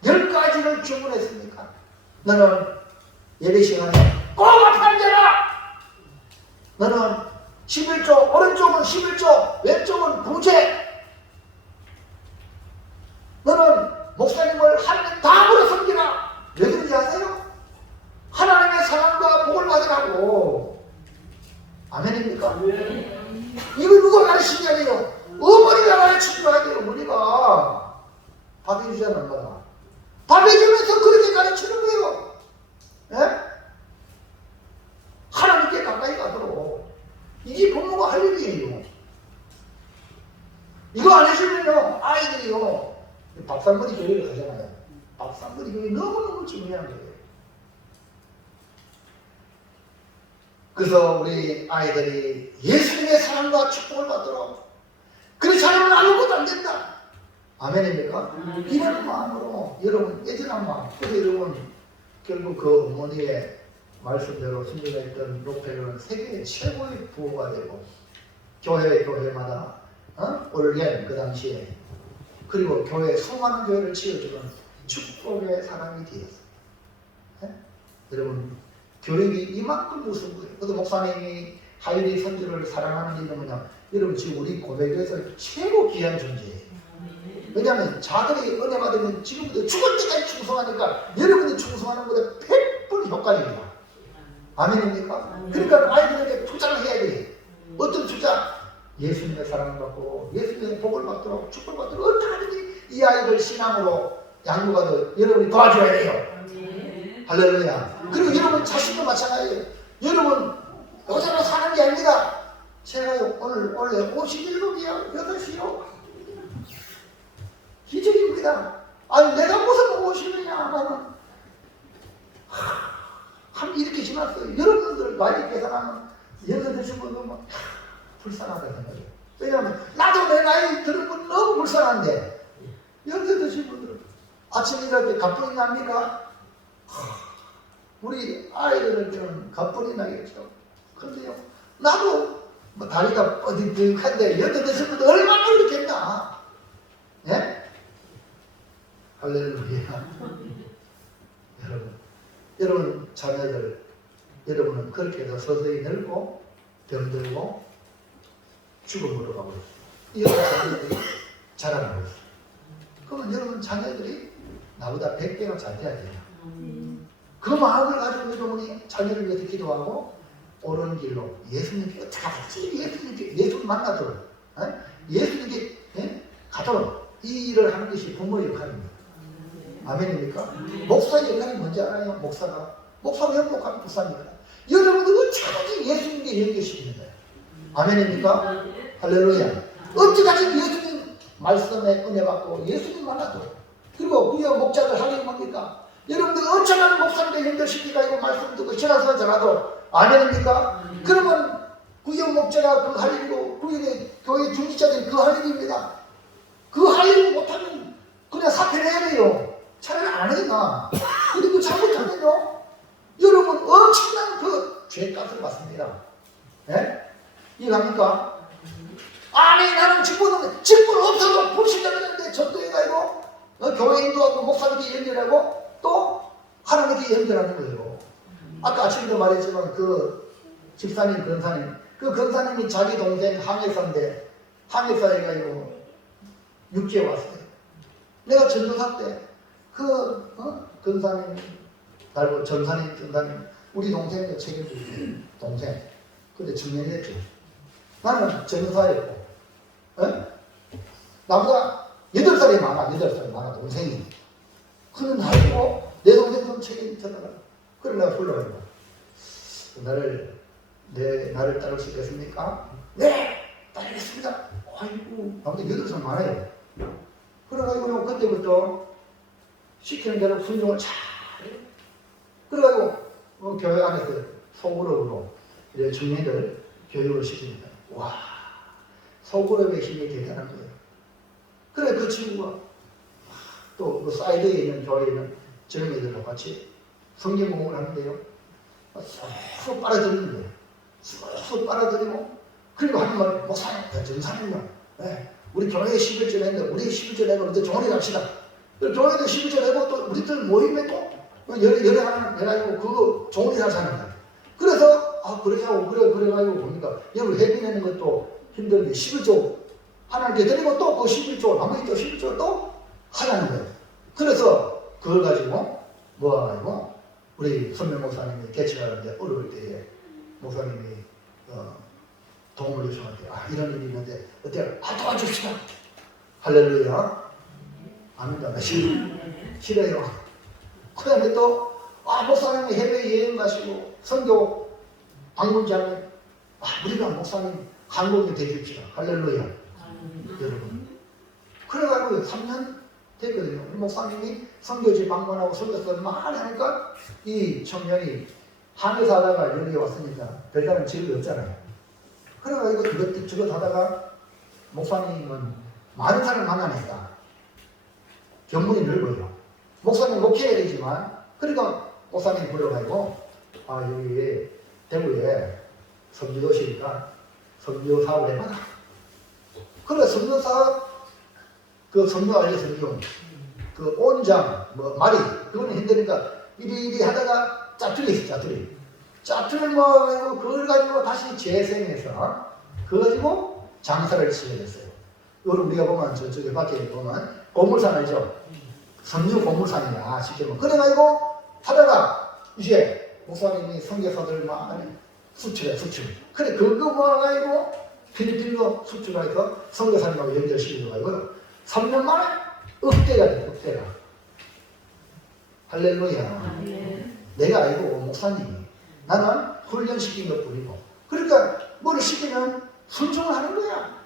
10가지를 주문했습니까? 너는 예배 시간에 꼭 앞에 앉아라. 너는 11조, 오른쪽은 11조, 왼쪽은 구제. 너는 목사님을 하나님 다음으로 섬기라. 왜 그런지 아세요? 하나님의 사랑과 복을 받으라고. 아멘입니까? 이걸 누가 가르치냐고요? 어머니가 가르치는 거 아니에요. 어머니가 밥 해주잖아. 엄마가 밥 해주면서 그렇게 가르치는 거예요. 예? 하나님께 가까이 가도록. 이게 부모가 할 일이에요. 이거 안 해주면요 아이들이요 밥상머리 교회를 가잖아요. 밥상머리 교회 너무너무 중요한 거예요. 그래서 우리 아이들이 예수님의 사랑과 축복을 받도록 그렇지 않으면 아무것도 안 된다. 아멘입니까? 이런 마음으로 여러분 애절한 마음. 그래서 여러분 결국 그 어머니의 말씀대로 순종했던 록펠로는 세계 최고의 부호가 되고 교회마다 올겐 그 당시에 그리고 교회 수많은 교회를 지어주는 축복의 사람이 되었어요. 네? 여러분 교육이 이만큼 무슨 거예요. 그래서 목사님이 하이리 선주를 사랑하는 이유는 뭐냐? 여러분 지금 우리 고백에서 최고 귀한 존재예요. 왜냐하면 자들이 은혜 받으면 지금부터 죽을 때까지 충성하니까 여러분이 충성하는 것보다 100번 효과입니다. 아멘입니까? 그러니까 아이들에게 투자를 해야 돼. 어떤 투자? 예수님의 사랑을 받고 예수님의 복을 받도록 축복을 받도록 어떻게 하든지 이 아이들 신앙으로 양육하도록 여러분이 도와줘야 돼요. 할렐루야. 그리고 여러분 자신도 마찬가지예요. 여러분 여자로 사는 게 아닙니다. 제가 오늘 원래 57이요 8시요 기적입니다. 아니 내가 무슨 50이냐 하면 한 이렇게 지났어요. 여러분들 나이 계산하면 연세 드신 분은 막 불쌍하다 생각해요. 왜냐하면 나도 내 나이 들은 분 너무 불쌍한데 연세 드신 분들은 아침 일할 때 가뿐히 납니까? 우리 아이들은 가뿐히 나겠죠. 그런데요 나도 뭐 다리가 뻗득한데 연세 드신 분들 얼마나 그렇겠나. 예? 할렐루야. 여러분 자녀들 여러분은 그렇게 해서 서서히 늙고 병들고 죽음으로 가고 있어요. 이런 자녀들이 자라나고 있어요. 그러면 여러분 자녀들이 나보다 100배가 잘 돼야 돼요. 그 마음을 가지고 여러분이 자녀를 위해서 기도하고 옳은 길로 예수님께 어떻게 하지? 예수님 만나도록 예수님께 가도록 이 일을 하는 것이 부모의 역할입니다. 아멘입니까? 목사의 역할이 뭔지 알아요? 목사가 행복한 목사입니다. 여러분들 어찌하든지 예수님께 연결시키는 거예요. 아멘입니까? 할렐루야. 어찌하든지 예수님 말씀에 은혜 받고 예수님 만나도록. 그리고 구역 목자들 할 일이 뭡니까? 여러분들 어쩌면 목사님께 연결시키니까 이거 말씀 듣고 지나서 전화도 아멘입니까? 그러면 구역 목자가 그 할 일이고 구역의 교회 중직자들이 그 할 일입니다. 그 할 일 못하면 그냥 사퇴를 해야 돼요. 차라리 안 해나. 그리고 잘못하면요 여러분 엄청난 그 죄값을 받습니다. 예? 이해갑니까? 아니 나는 직분 없어도 불신자들인데 전도해 가지고 교회 인도하고 목사님께 연결하고 또 하나님께 연결하는 거예요. 아까 아침에도 말했지만 그 집사님 권사님 그 권사님이 자기 동생 항해사인데 항해사에 가지고 육지에 왔어요. 내가 전도사 때 권사님 말고 전사님 우리 동생도 책임지고 동생 근데 중년했죠. 나는 전사였고 나보다 8살이 많아 동생이. 그는 나이고 내 동생 좀 책임져달라. 그래 내가 불러가지고 나를 따를 수 있겠습니까? 네! 따라 알겠습니다. 아이고, 아무튼 여덟 많아요. 그래가지고 그때부터 시키는 대로 순종을 잘 해요. 그래가지고 교회 안에서 소그룹으로 이제 중년들 교육을 시킵니다. 와, 소그룹의 힘이 대단한 거예요. 그래 그 친구가 또 그 사이드에 있는 교회에 있는 젊은이들과 같이 성경 공부를 하는데요. 쑥 빨아들이는 거예요. 쑥 빨아들이고 그리고 하는 말 목사님, 전사님요. 네, 우리 교회에 11절 했는데 우리 11절 내고 우리 종원이 갑시다. 교회도 11절 내고 또 우리들 모임에 또 열애 하나 해가지고 그거 종원이 사는 거예요. 그래서 그러자고 그래가지고 보니까 여러분 회비 내는 것도 힘들게 11조 하나님께 드리고 또 그 11조 나머지 또 11조 또 하자는 거예요. 그래서 그걸 가지고 모아가지고 우리 선배 목사님이 개척하는데 어려울 때에 목사님이 도움을 요청할 때 이런 일이 있는데 어때요? 도와줍시다. 할렐루야. 아닙니다. 싫어요. 그 다음에 또 목사님이 해외 여행 가시고 선교 방문자면 우리가 목사님 한국에 대줍시다. 할렐루야. 여러분. 그래가지고 3년 됐거든요. 목사님이 선교지 방문하고 선교사를 많이 하니까 이 청년이 한에서 하다가 여기 왔으니까 별다른 직업이 없잖아요. 그래가지고 이것저것 하다가 목사님은 많은 사람을 만나니까 견문이 넓어요. 목사님 목회해야 되지만 그러니까 목사님 불러가지고 여기 대구에 선교도시니까 선교 사업을 해봐라. 그래 선교 사업 그 선교 알려 선교 그 온장 말이 그거는 힘드니까 이리 하다가 짜투리 있어. 짜투리 그걸 가지고 다시 재생해서 그거 가지고 장사를 치게 됐어요. 여러분 우리가 보면 저쪽에 밖에 보면 보물산 알죠? 선유 보물산이야 쉽게 보면. 그래가지고 하다가 이제 목사님이 선교사들 많이 수출해. 그래 그거 모아가지고 필리핀도 수출해서 선교사님하고 연결시켜가지고 3년 만에 억대가 돼. 억대가. 할렐루야. 내가 아니고 목사님이 나는 훈련시킨 것 뿐이고 그러니까 뭐를 시키면 순종을 하는 거야.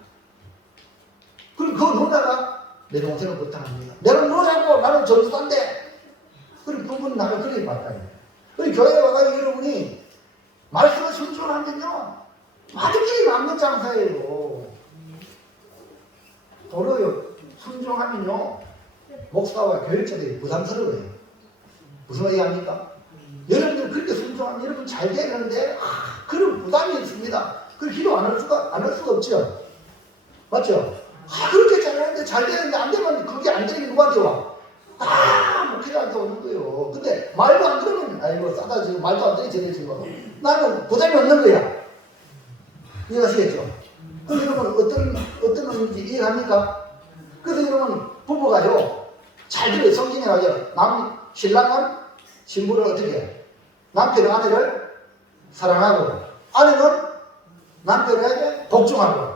그리고 그거 누나가 내 동생은 부탁합니다. 내가 뭐라고 나는 전도사인데 그리고 그분 나를 그렇게 봤다니. 그리고 교회에 와가지고 여러분이 말씀을 순종을 하면요 아들끼리 남는 장사예요. 도로요 순종하면요 목사와 교육자들이 부담스러워요. 무슨 얘기합니까? 여러분들 그렇게 순종하면 여러분 잘 되는데 그런 부담이 있습니다. 그 기도 안 할 수가 없죠. 맞죠? 그렇게 잘하는데 잘 되는데 안 되면 그게 안 되는 게 누구한테 와? 목회자한테 오는 거예요. 근데 말도 안 들으면 아이고 싸다 지금 말도 안 되게 저래지고 나는 부담이 없는 거야. 이해하시겠죠? 그럼 여러분 어떤 의미인지 이해합니까? 그래서 여러분 부부가요 잘 들어요. 성경에 나와요. 신랑은 신부를 어떻게 해요? 남편은 아내를 사랑하고 아내는 남편에게 복종하고.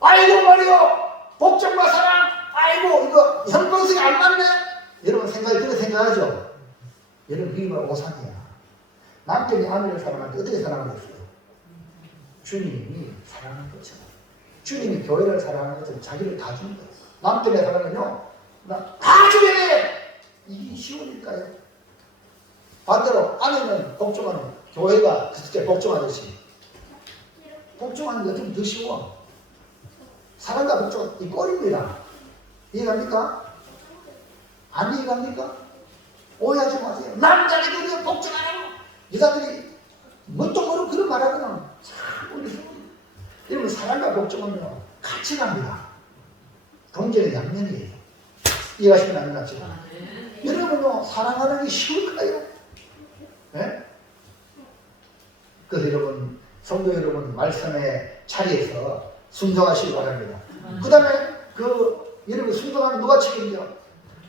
아이고 말이요 복종과 사랑 아이고 이거 형평성이 안 맞네. 여러분 그렇게 생각하죠? 여러분 그게 바로 오산이야. 남편이 아내를 사랑할 때 어떻게 사랑하겠어요? 주님이 사랑하는 것처럼 주님이 교회를 사랑하는 것처럼 자기를 다 주는 거예요. 남편의 사랑은요 다 줘야 돼. 이게 쉬우니까요. 반대로 아내는 복종하는 교회가 그때 복종하듯이 복종하는 게 좀 더 쉬워. 사랑과 복종 이 꼴입니다. 이해갑니까? 안 이해갑니까? 오해하지 마세요. 남자들이 복종하라고 여자들이 뭣도 모르고 그런 말하거든. 참 우리 여러분 사랑과 복종은요 같이 갑니다. 동전의 양면이에요. 이해하시면 안 맞죠? 여러분도 사랑하는 게 쉬울까요? 네? 그래서 여러분 성도 여러분 말씀의 자리에서 순종하시기 바랍니다. 그 다음에 여러분 순종하면 누가 책임져?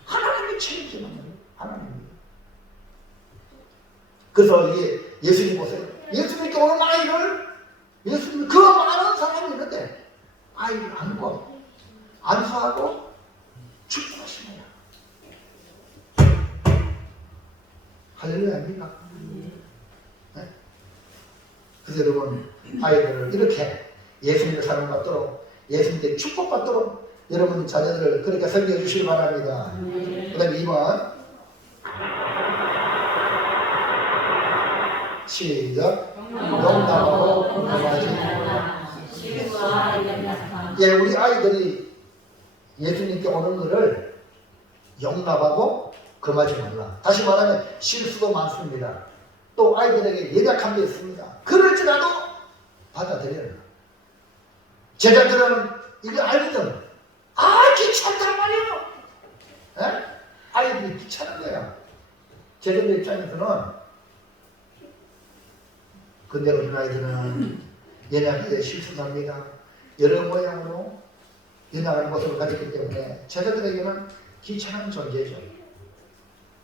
하나님이 책임지는 거예요. 하나님이. 그래서 이게 예수님 보세요. 예수님께 오는 아이를 예수님 그 많은 사람이 있는데 아이를 안고 안수하고 축복하시네요. 할렐루야입니까? 네? 그래서 여러분 아이들을 이렇게 예수님을 사랑받도록 예수님께 축복받도록 여러분 자녀들을 그렇게 섬겨 주시기 바랍니다. 그 다음에 2번 시작. 용납하고 금하지 말라. 예, 우리 아이들이 예수님께 오는 것을 용납하고 금하지 말라. 다시 말하면 실수도 많습니다. 또 아이들에게 연약한 게 있습니다. 그럴지라도 받아들여야 합니다. 제자들은 이거 알거든. 귀찮단 말이에요. 에? 아이들이 귀찮은 거야. 제자들 입장에서는. 근데 어린아이들은 연약하게 실수합니다. 여러 모양으로 연약한 모습을 가졌기 때문에 제자들에게는 귀찮은 존재죠.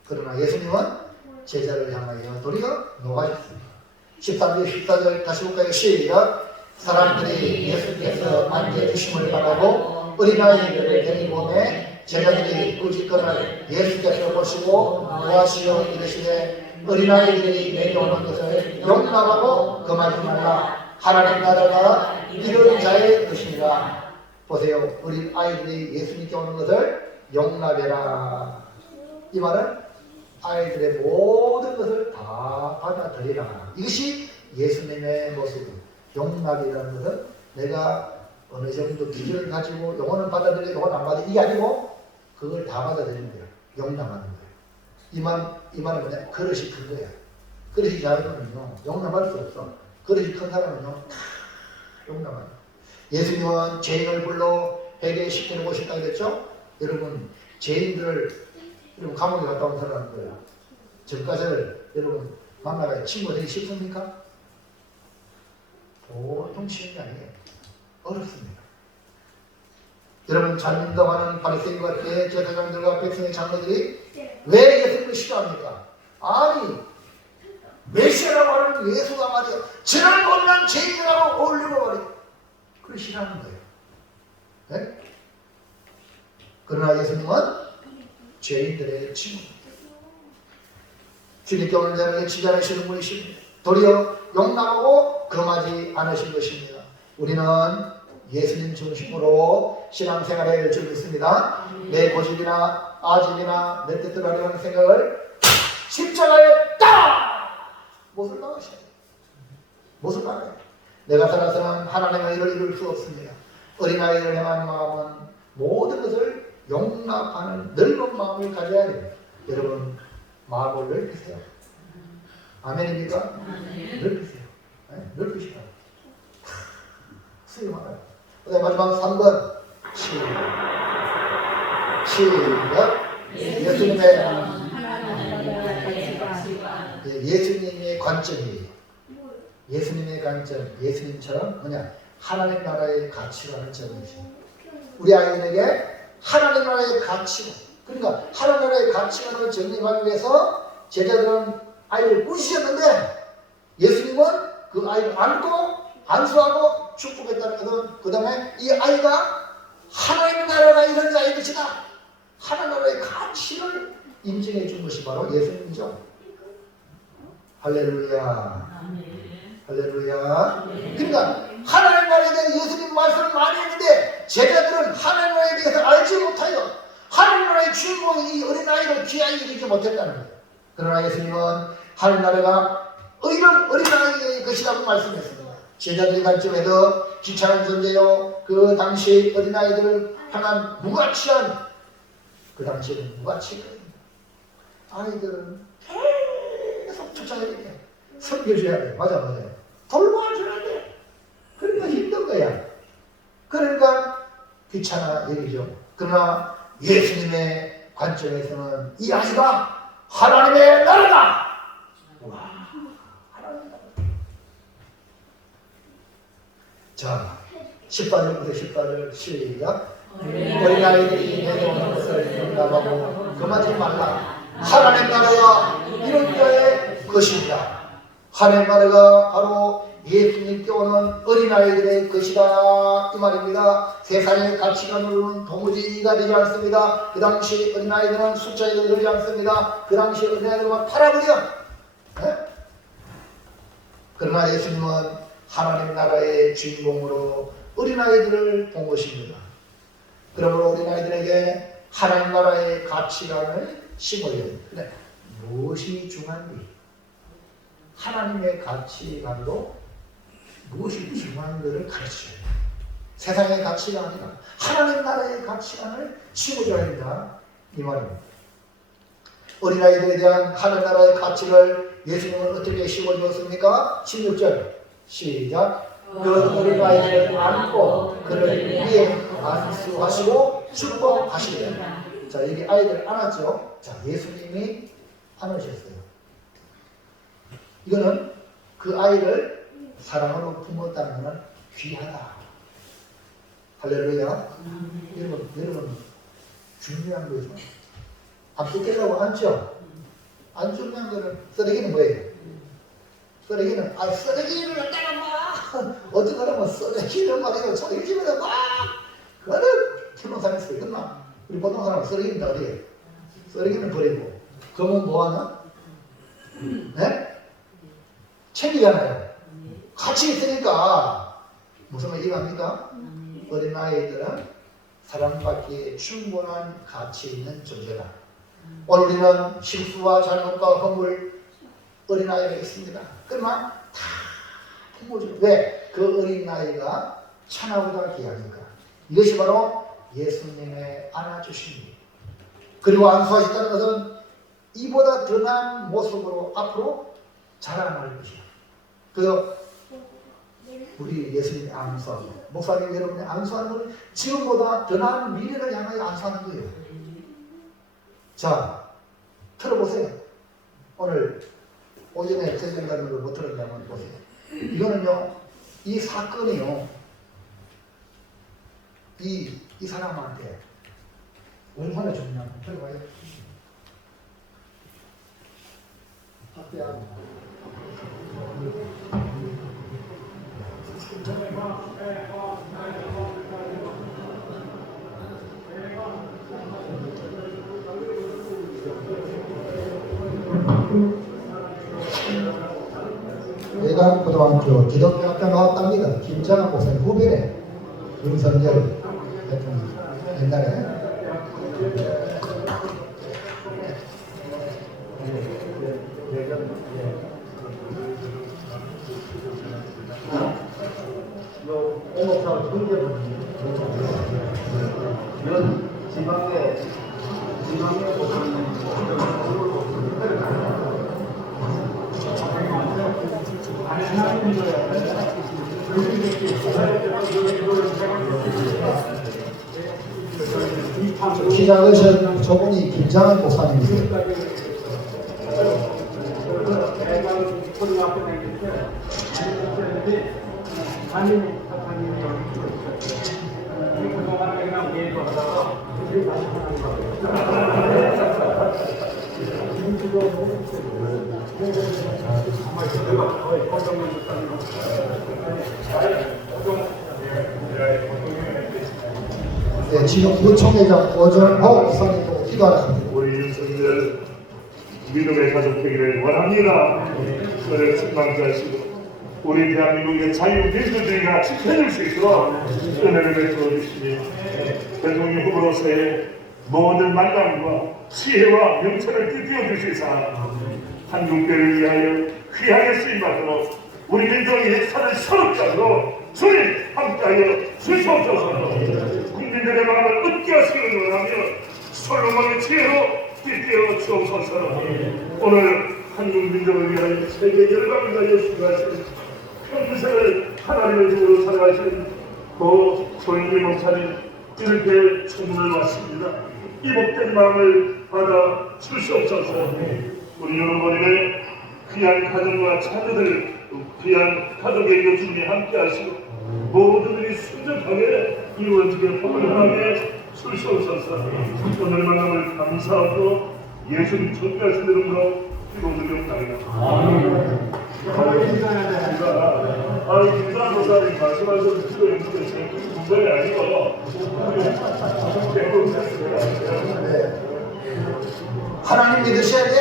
그러나 예수님은 제자를 향하여 도리어 노하셨습니다. 13절 14절 다시 볼까요? 시작. 사람들이 예수께서 만져주심을 바라고 어린아이들을 데리고 오매 제자들이 꾸짖거늘 예수께서 보시고 노하시어 이르시되 어린아이들이 내려오는 것을 용납하고 금하지 말라. 하나님 나라가 이런 자의 것이니라. 보세요. 어린 아이들이 예수님께 오는 것을 용납해라. 이 말은 아이들의 모든 것을 다 받아들이라. 이것이 예수님의 모습. 용납이라는 것은 내가 어느 정도 기준을 가지고 요거는 받아들여 요거는 안 받아들여 이게 아니고 그걸 다 받아들이는 거예요. 용납하는 거예요. 이 말은 뭐냐? 그릇이 큰 거야. 그릇이 작으면요 용납할 수 없어. 그릇이 큰 사람은요 다 용납하는 거예요. 예수님은 죄인을 불러 회개시키는 곳이다 그랬죠? 여러분 죄인들을 여러분 감옥에 갔다 온 사람은 거예요. 전과자를 여러분 만나가 친구가 되기 쉽습니까? 보통 쉬운 게 아니에요. 어렵습니다. 여러분 잘 믿는다고 바리새인과 대제사장들과 백성의 장로들이 왜 예수님을 싫어합니까? 아니 메시아라고 하는 예수가 말이야 저런 못난 죄인이라고 어울리고 말이야 그걸 싫어하는 거예요. 네? 그러나 예수님은 죄인들의 친구입니다. 주님께 오는 자를 치지 않으시는 분이십니다. 도리어 용납하고 금하지 않으신 것입니다. 우리는 예수님 중심으로 신앙생활을 할 줄 믿습니다. 내 고집이나 아집이나 내 뜻대로 하려는 생각을 십자가에 딱! 못을 박으셔야 돼요. 못을 박아야 돼요. 내가 살아서는 하나님의 일을 이룰 수 없습니다. 어린아이를 향한 마음은 모든 것을 용납하는 넓은 마음을 가져야 돼요. 여러분 마음을 넓히세요. 아멘입니까? 넓히세요. 네? 넓히시라. 수용하라. 그 다음에 마지막 3번 예수님의 관점이에요. 예수님의 관점, 예수님처럼 뭐냐 하나님 나라의 가치라는 점이죠. 우리 아이들에게 하나님 나라의 가치관, 그러니까 하나님 나라의 가치관을 정립하기 위해서 제자들은 아이를 꾸짖으셨는데 예수님은 그 아이를 안고 안수하고 축복했다는 것은 그 다음에 이 아이가 하나님 나라가 이런 자의 것이다. 하나님 나라의 가치를 인정해 준 것이 바로 예수님이죠. 할렐루야. 할렐루야. 그러니까 하나님 나라에 대해 예수님 말씀을 많이 했는데 제자들은 하나님 나라에 대해서 알지 못하여 하나님 나라의 주인공이 이 어린아이를 귀하게 여기지 못했다는 거예요. 그러나 예수님은 하나님 나라가 이런 어린아이의 것이라고 말씀했습니다. 제자들의 관점에서 귀찮은 존재요. 그 당시 어린아이들을 향한 무가치한 그 당시에는 무가치거든요. 아이들은 계속 쫓아야 돼. 섬겨줘야 돼. 맞아요. 돌봐줘야 돼. 그러니까 힘든 거야. 그러니까 귀찮아 얘기죠. 그러나 예수님의 관점에서는 이 아이가 하나님의 나라다. 와, 하나님의 나라. 자, 18절부터 18절 시작. 어린아이들이 내려오는 것을 용납하고 금하지 말라. 하나님 나라가 이런 자의 것입니다. 하나님 나라가 바로 예수님께 오는 어린아이들의 것이다 이 말입니다. 세상의 가치관으로는 도무지가 되지 않습니다. 그 당시 어린아이들은 숫자에도 들지 않습니다. 그 당시 어린아이들은 팔아버려. 네? 그러나 예수님은 하나님 나라의 주인공으로 어린아이들을 본 것입니다. 그러므로 어린아이들에게 하나님 나라의 가치관을 심어야 됩니다. 근데 무엇이 중요한지, 하나님의 가치관으로 무엇이 중요한지를 가르쳐야 돼요. 세상의 가치가 아니라 하나님 나라의 가치관을 심어줘야 한다, 이 말입니다. 어린아이들에 대한 하나님 나라의 가치를 예수님은 어떻게 심어주었습니까? 16절 시작. 그 어린아이를 안고 그를 위에 안수하시고 축복하시리라. 자, 여기 아이들 안았죠? 자, 예수님이 안으셨어요. 이거는 그 아이를 사랑으로 품었다는 것은 귀하다. 할렐루야. 여러분 중요한 거죠. 안 뜯기려고 앉죠? 안 중요한 거는, 쓰레기는 뭐예요? 쓰레기는, 쓰레기를 갖다가 막, 어떤 사람은 쓰레기를 막 해요. 자기 집에서 막, 그거는 기본상에 쓰레기나. 우리 보통 사람은 쓰레기는 다 어디에요? 쓰레기는 버리고, 그러면 뭐하나? 네? 챙기잖아요. 같이 있으니까, 무슨 말 이해합니까? 어린아이들은 사랑받기에 충분한 가치 있는 존재다. 오늘 우리는 실수와 잘못과 허물 어린아이가 있습니다. 그러나 다 품어줘요. 왜? 그 어린아이가 천하보다 귀하니까. 이것이 바로 예수님의 안아주심입니다. 그리고 안수하셨다는 것은 이보다 더 나은 모습으로 앞으로 자라날 것이다. 그래서 우리 예수님이 안수하고, 목사님 여러분이 안수하는 것은 지금보다 더 나은 미래를 향하여 안수하는 거예요. 자, 들어보세요. 오늘 오전에 설교하는 걸 못 들었다면 보세요. 이거는요, 이 사건이요, 이 사람한테 얼마나 중요한 거 들어봐요. 학대하고 외관고등학교 기독교학교 나왔답니다. 김장한 목사님 후배래. 윤석열 대통령 옛날에. 오목사를 문제거든요. 이런 지방에 키 작으신 저분이 김장한 목사님이세요. 네, 지금 부총회장 오정호 목사님도 기도하십니다. 우리 윤석열 믿음의 가족 되기를 원합니다. 그를 책망자시고 우리 대한민국의 자유민주주의가 지켜질 수 있도록 은혜를 베풀어 주시니 대통령 후보로서의 모든 만남과 지혜와 명철을 띠띠어 주시사 한국교를 위하여 귀하게 쓰임받도록 우리 민족의 역사를 새롭게 하도록 주님 함께하여 주시옵소서. 국민들의 마음을 얻게 하시기를 원하며 솔로몬의 지혜로 띠띠어 주옵소서. 오늘 한국 민족을 위하여 세계 열방을 수고하신 평생을 하나님의 주로 살아가신 그 조영기 목사님 이렇게 청문을 왔습니다. 이 복된 마음을 받아 주시옵소서. 우리 여러분의 귀한 가정과 자녀들, 귀한 가족의 요즘에 함께 하시고 모두들이 순적하게 이루어지게 복을하게 주시옵소서. 오늘 만남을 감사하고 예수님 존귀하신 이름으로 기도드리옵나이다. 김상 목사님 말씀하신 기도 연습은 제 문제가 아니고 네. 하나님 믿으셔야 돼.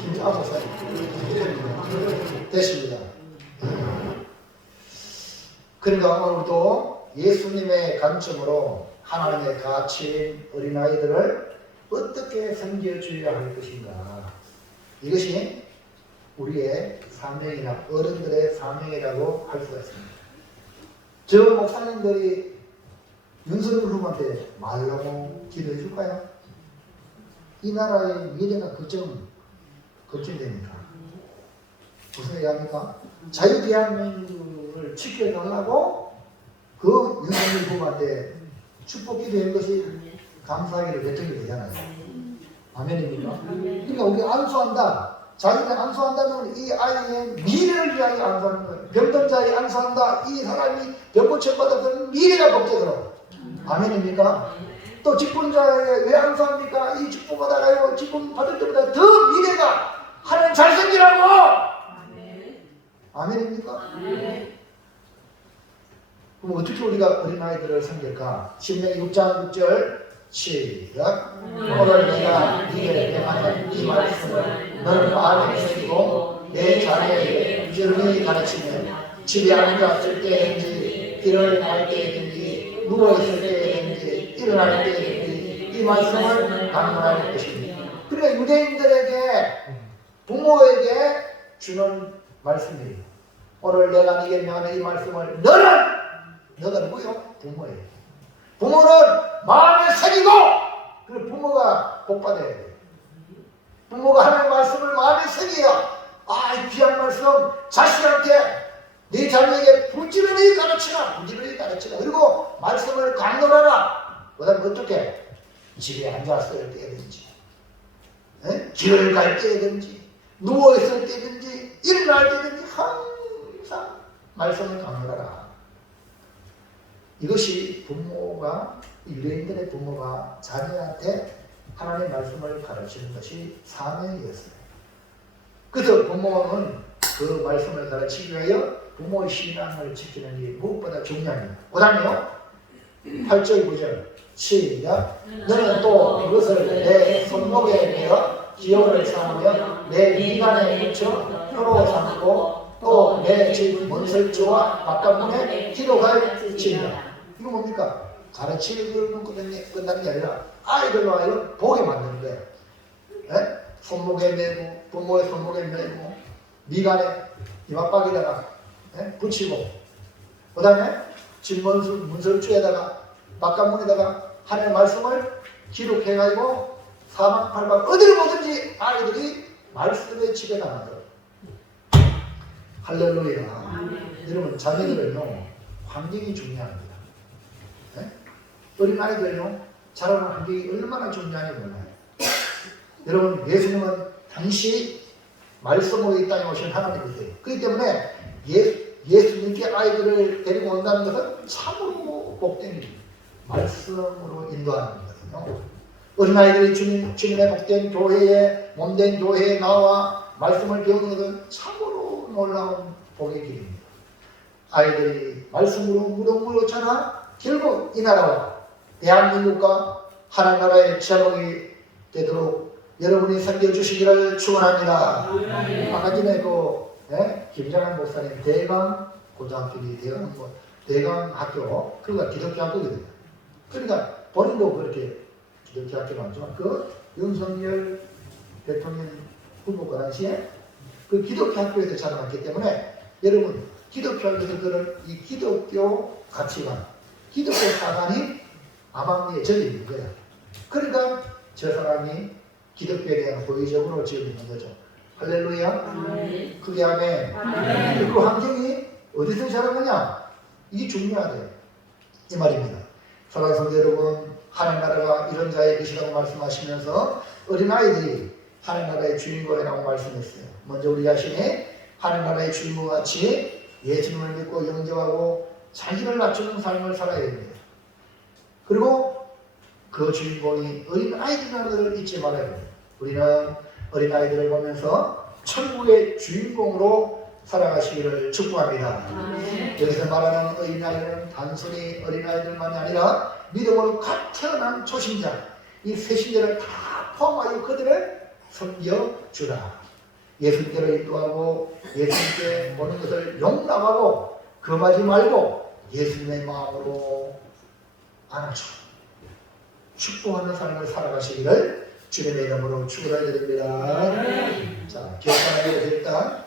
김장 목사님 됐습니다. 그러니까 오늘도 예수님의 관점으로 하나님의 가치인 어린아이들을 어떻게 섬겨줘야 할 것인가, 이것이 우리의 사명이나 어른들의 사명이라고 할 수가 있습니다. 저 목사님들이 윤석열 후보한테 말로 기도해 줄까요? 이 나라의 미래가 걱정됩니까? 무슨 얘기합니까? 자유대한민국을 지켜달라고 그 윤석열 후보한테 축복 기도한 것이 감사하기로 대통령이 되잖아요. 아멘입니까? 그러니까 우리 안수한다. 자기가 안수한다면 이 아이의 미래를 위하여 안수하는 거예요. 병든 자에 안수한다. 이 사람이 병 고침받아서는 미래가 복되도록. 아멘입니까? 또 직분자에 왜 안수합니까? 이 직분 받아가요. 직분 받을 때보다 더 미래가 하나님 잘생기라고. 아멘입니까? 그럼 어떻게 우리가 어린아이들을 섬길까? 신명기 6장 6절 시작. 오늘 내가 네게 명하는 이 말씀을 너는 마음에 새기고 내 자녀에게 부지런히 가르치면 집에 앉았을 때든지 길을 갈 때든지 누워있을 때든지 일어날 때든지 이 말씀을 강론할 것입니다. 그러니까 유대인들에게 부모에게 주는 말씀이에요. 오늘 내가 네게 명하는 이 말씀을 너가 누구요? 부모예요. 부모는 마음에 새기고, 그리고 부모가 복받아야 돼요. 부모가 하나님의 말씀을 마음에 새겨야, 이 귀한 말씀 자식한테 네 자녀에게 부지런히 가르치라. 그리고 말씀을 강론하라. 그 다음에 어떻게? 집에 앉았을 때든지, 길을 갈 때든지, 누워있을 때든지, 일어날 때든지 항상 말씀을 강론하라. 이것이 부모가, 유대인들의 부모가 자녀한테 하나님의 말씀을 가르치는 것이 사명이었어요. 그래서 부모는 그 말씀을 가르치기 위하여 부모의 신앙을 지키는 게 무엇보다 중요합니다. 그 다음에요, 8절 9절 시작. 너는 또 이것을 내 손목에 매어 기호를 삼으며 내 미간에 붙여 표로 삼고 또 내 집 문설주와 바깥문에 기록할지니라. 이거 뭡니까? 가르치는 것이 끝나는 게 아니라 아이들로 하여금 보게 만드는 거예요. 손목에 매고, 부모의 손목에 매고, 미간에 이마박에다가 붙이고, 그 다음에 집 문설주에다가 바깥문에다가 하나님의 말씀을 기록해가지고 사방팔방 어디를 보든지 아이들이 말씀의 집에 나가도록. 할렐루야. 여러분, 자녀들은요, 환경이 중요합니다. 어린아이들은요, 자라는 환경이 얼마나 중요한지 몰라요. 여러분, 예수님은 당시 말씀으로 이 땅에 오신 하나님이세요. 그렇기 때문에 예수님께 아이들을 데리고 온다는 것은 참으로 복된 일입니다. 말씀으로 인도하는 거거든요. 어린아이들이 주님의 복된 교회에, 몸된 교회에 나와 말씀을 배우는 것은 참으로 놀라운 복의 길입니다. 아이들이 말씀으로 무럭무럭 자라 결국 이 나라와 대한민국과 하나님 나라의 제목이 되도록 여러분이 섬겨주시기를 축원합니다. 아까 전에 김장한 목사님 대강 고등학교니 대강 학교, 그가 기독교 학교거든요. 그러니까 본인도 그렇게 기독교 학교가 많지만 그 윤석열 대통령 후보가 당시에 그 기독교 학교에서 자라났기 때문에 여러분, 기독교 학교에서는 이 기독교 가치관, 기독교 사관이 암암리에 젖어 있는 거예요. 그러니까 저 사람이 기독교에 대한 호의적으로 지어 있는 거죠. 할렐루야. 그게 아멘. 그 환경이 어디서 자라느냐? 이게 중요하대요. 이 말입니다. 사랑하는 성도 여러분, 하나님 나라가 이런 자의 것이라고 말씀하시면서 어린아이들이 하나님 나라의 주인공이라고 말씀했어요. 먼저 우리 자신이 하나님 나라의 주인공같이 예수님을 믿고 영접하고 자기를 낮추는 삶을 살아야 됩니다. 그리고 그 주인공이 어린아이들이라는 것을 잊지 말아야 됩니다. 우리는 어린아이들을 보면서 천국의 주인공으로 살아가시기를 축복합니다. 여기서 말하는 어린아이는 단순히 어린아이들만이 아니라 믿음으로 갓 태어난 초신자, 이 새신자를 다 포함하여 그들을 섬겨주라. 예수님께로 인도하고 예수님께 보는 것을 용납하고 금하지 말고 예수님의 마음으로 안아주고 축복하는 삶을 살아가시기를 주님의 이름으로 축원드립니다. 자, 기억하는 일단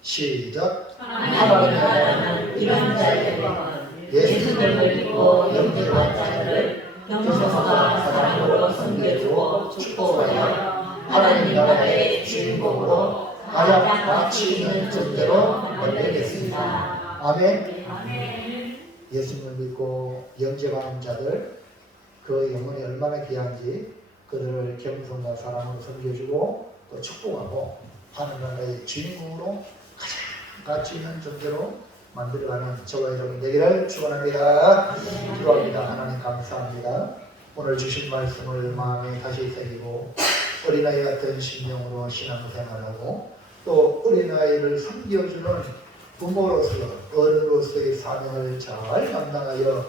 시작. 하나님의 나라는 이런 자들과 예수님을 믿고 영접한 자들을 겸손과 사랑으로 섬겨주고 축복하여 하나님 나라의 주인공으로 가장 가치 있는 존재로 만들겠습니다. 아멘. 예수님을 믿고 영접하는 자들 그 영혼이 얼마나 귀한지 그들을 겸손과 사랑으로 섬겨주고 또 축복하고 하는 나라의 주인공으로 가장 가치 있는 존재로 만들어가는 저와 여러분 되기를 축원합니다. 기도합니다. 하나님 감사합니다. 오늘 주신 말씀을 마음에 다시 새기고 어린아이 같은 심령으로 신앙생활하고 또 어린아이를 섬겨주는 부모로서 어른으로서의 사명을 잘 감당하여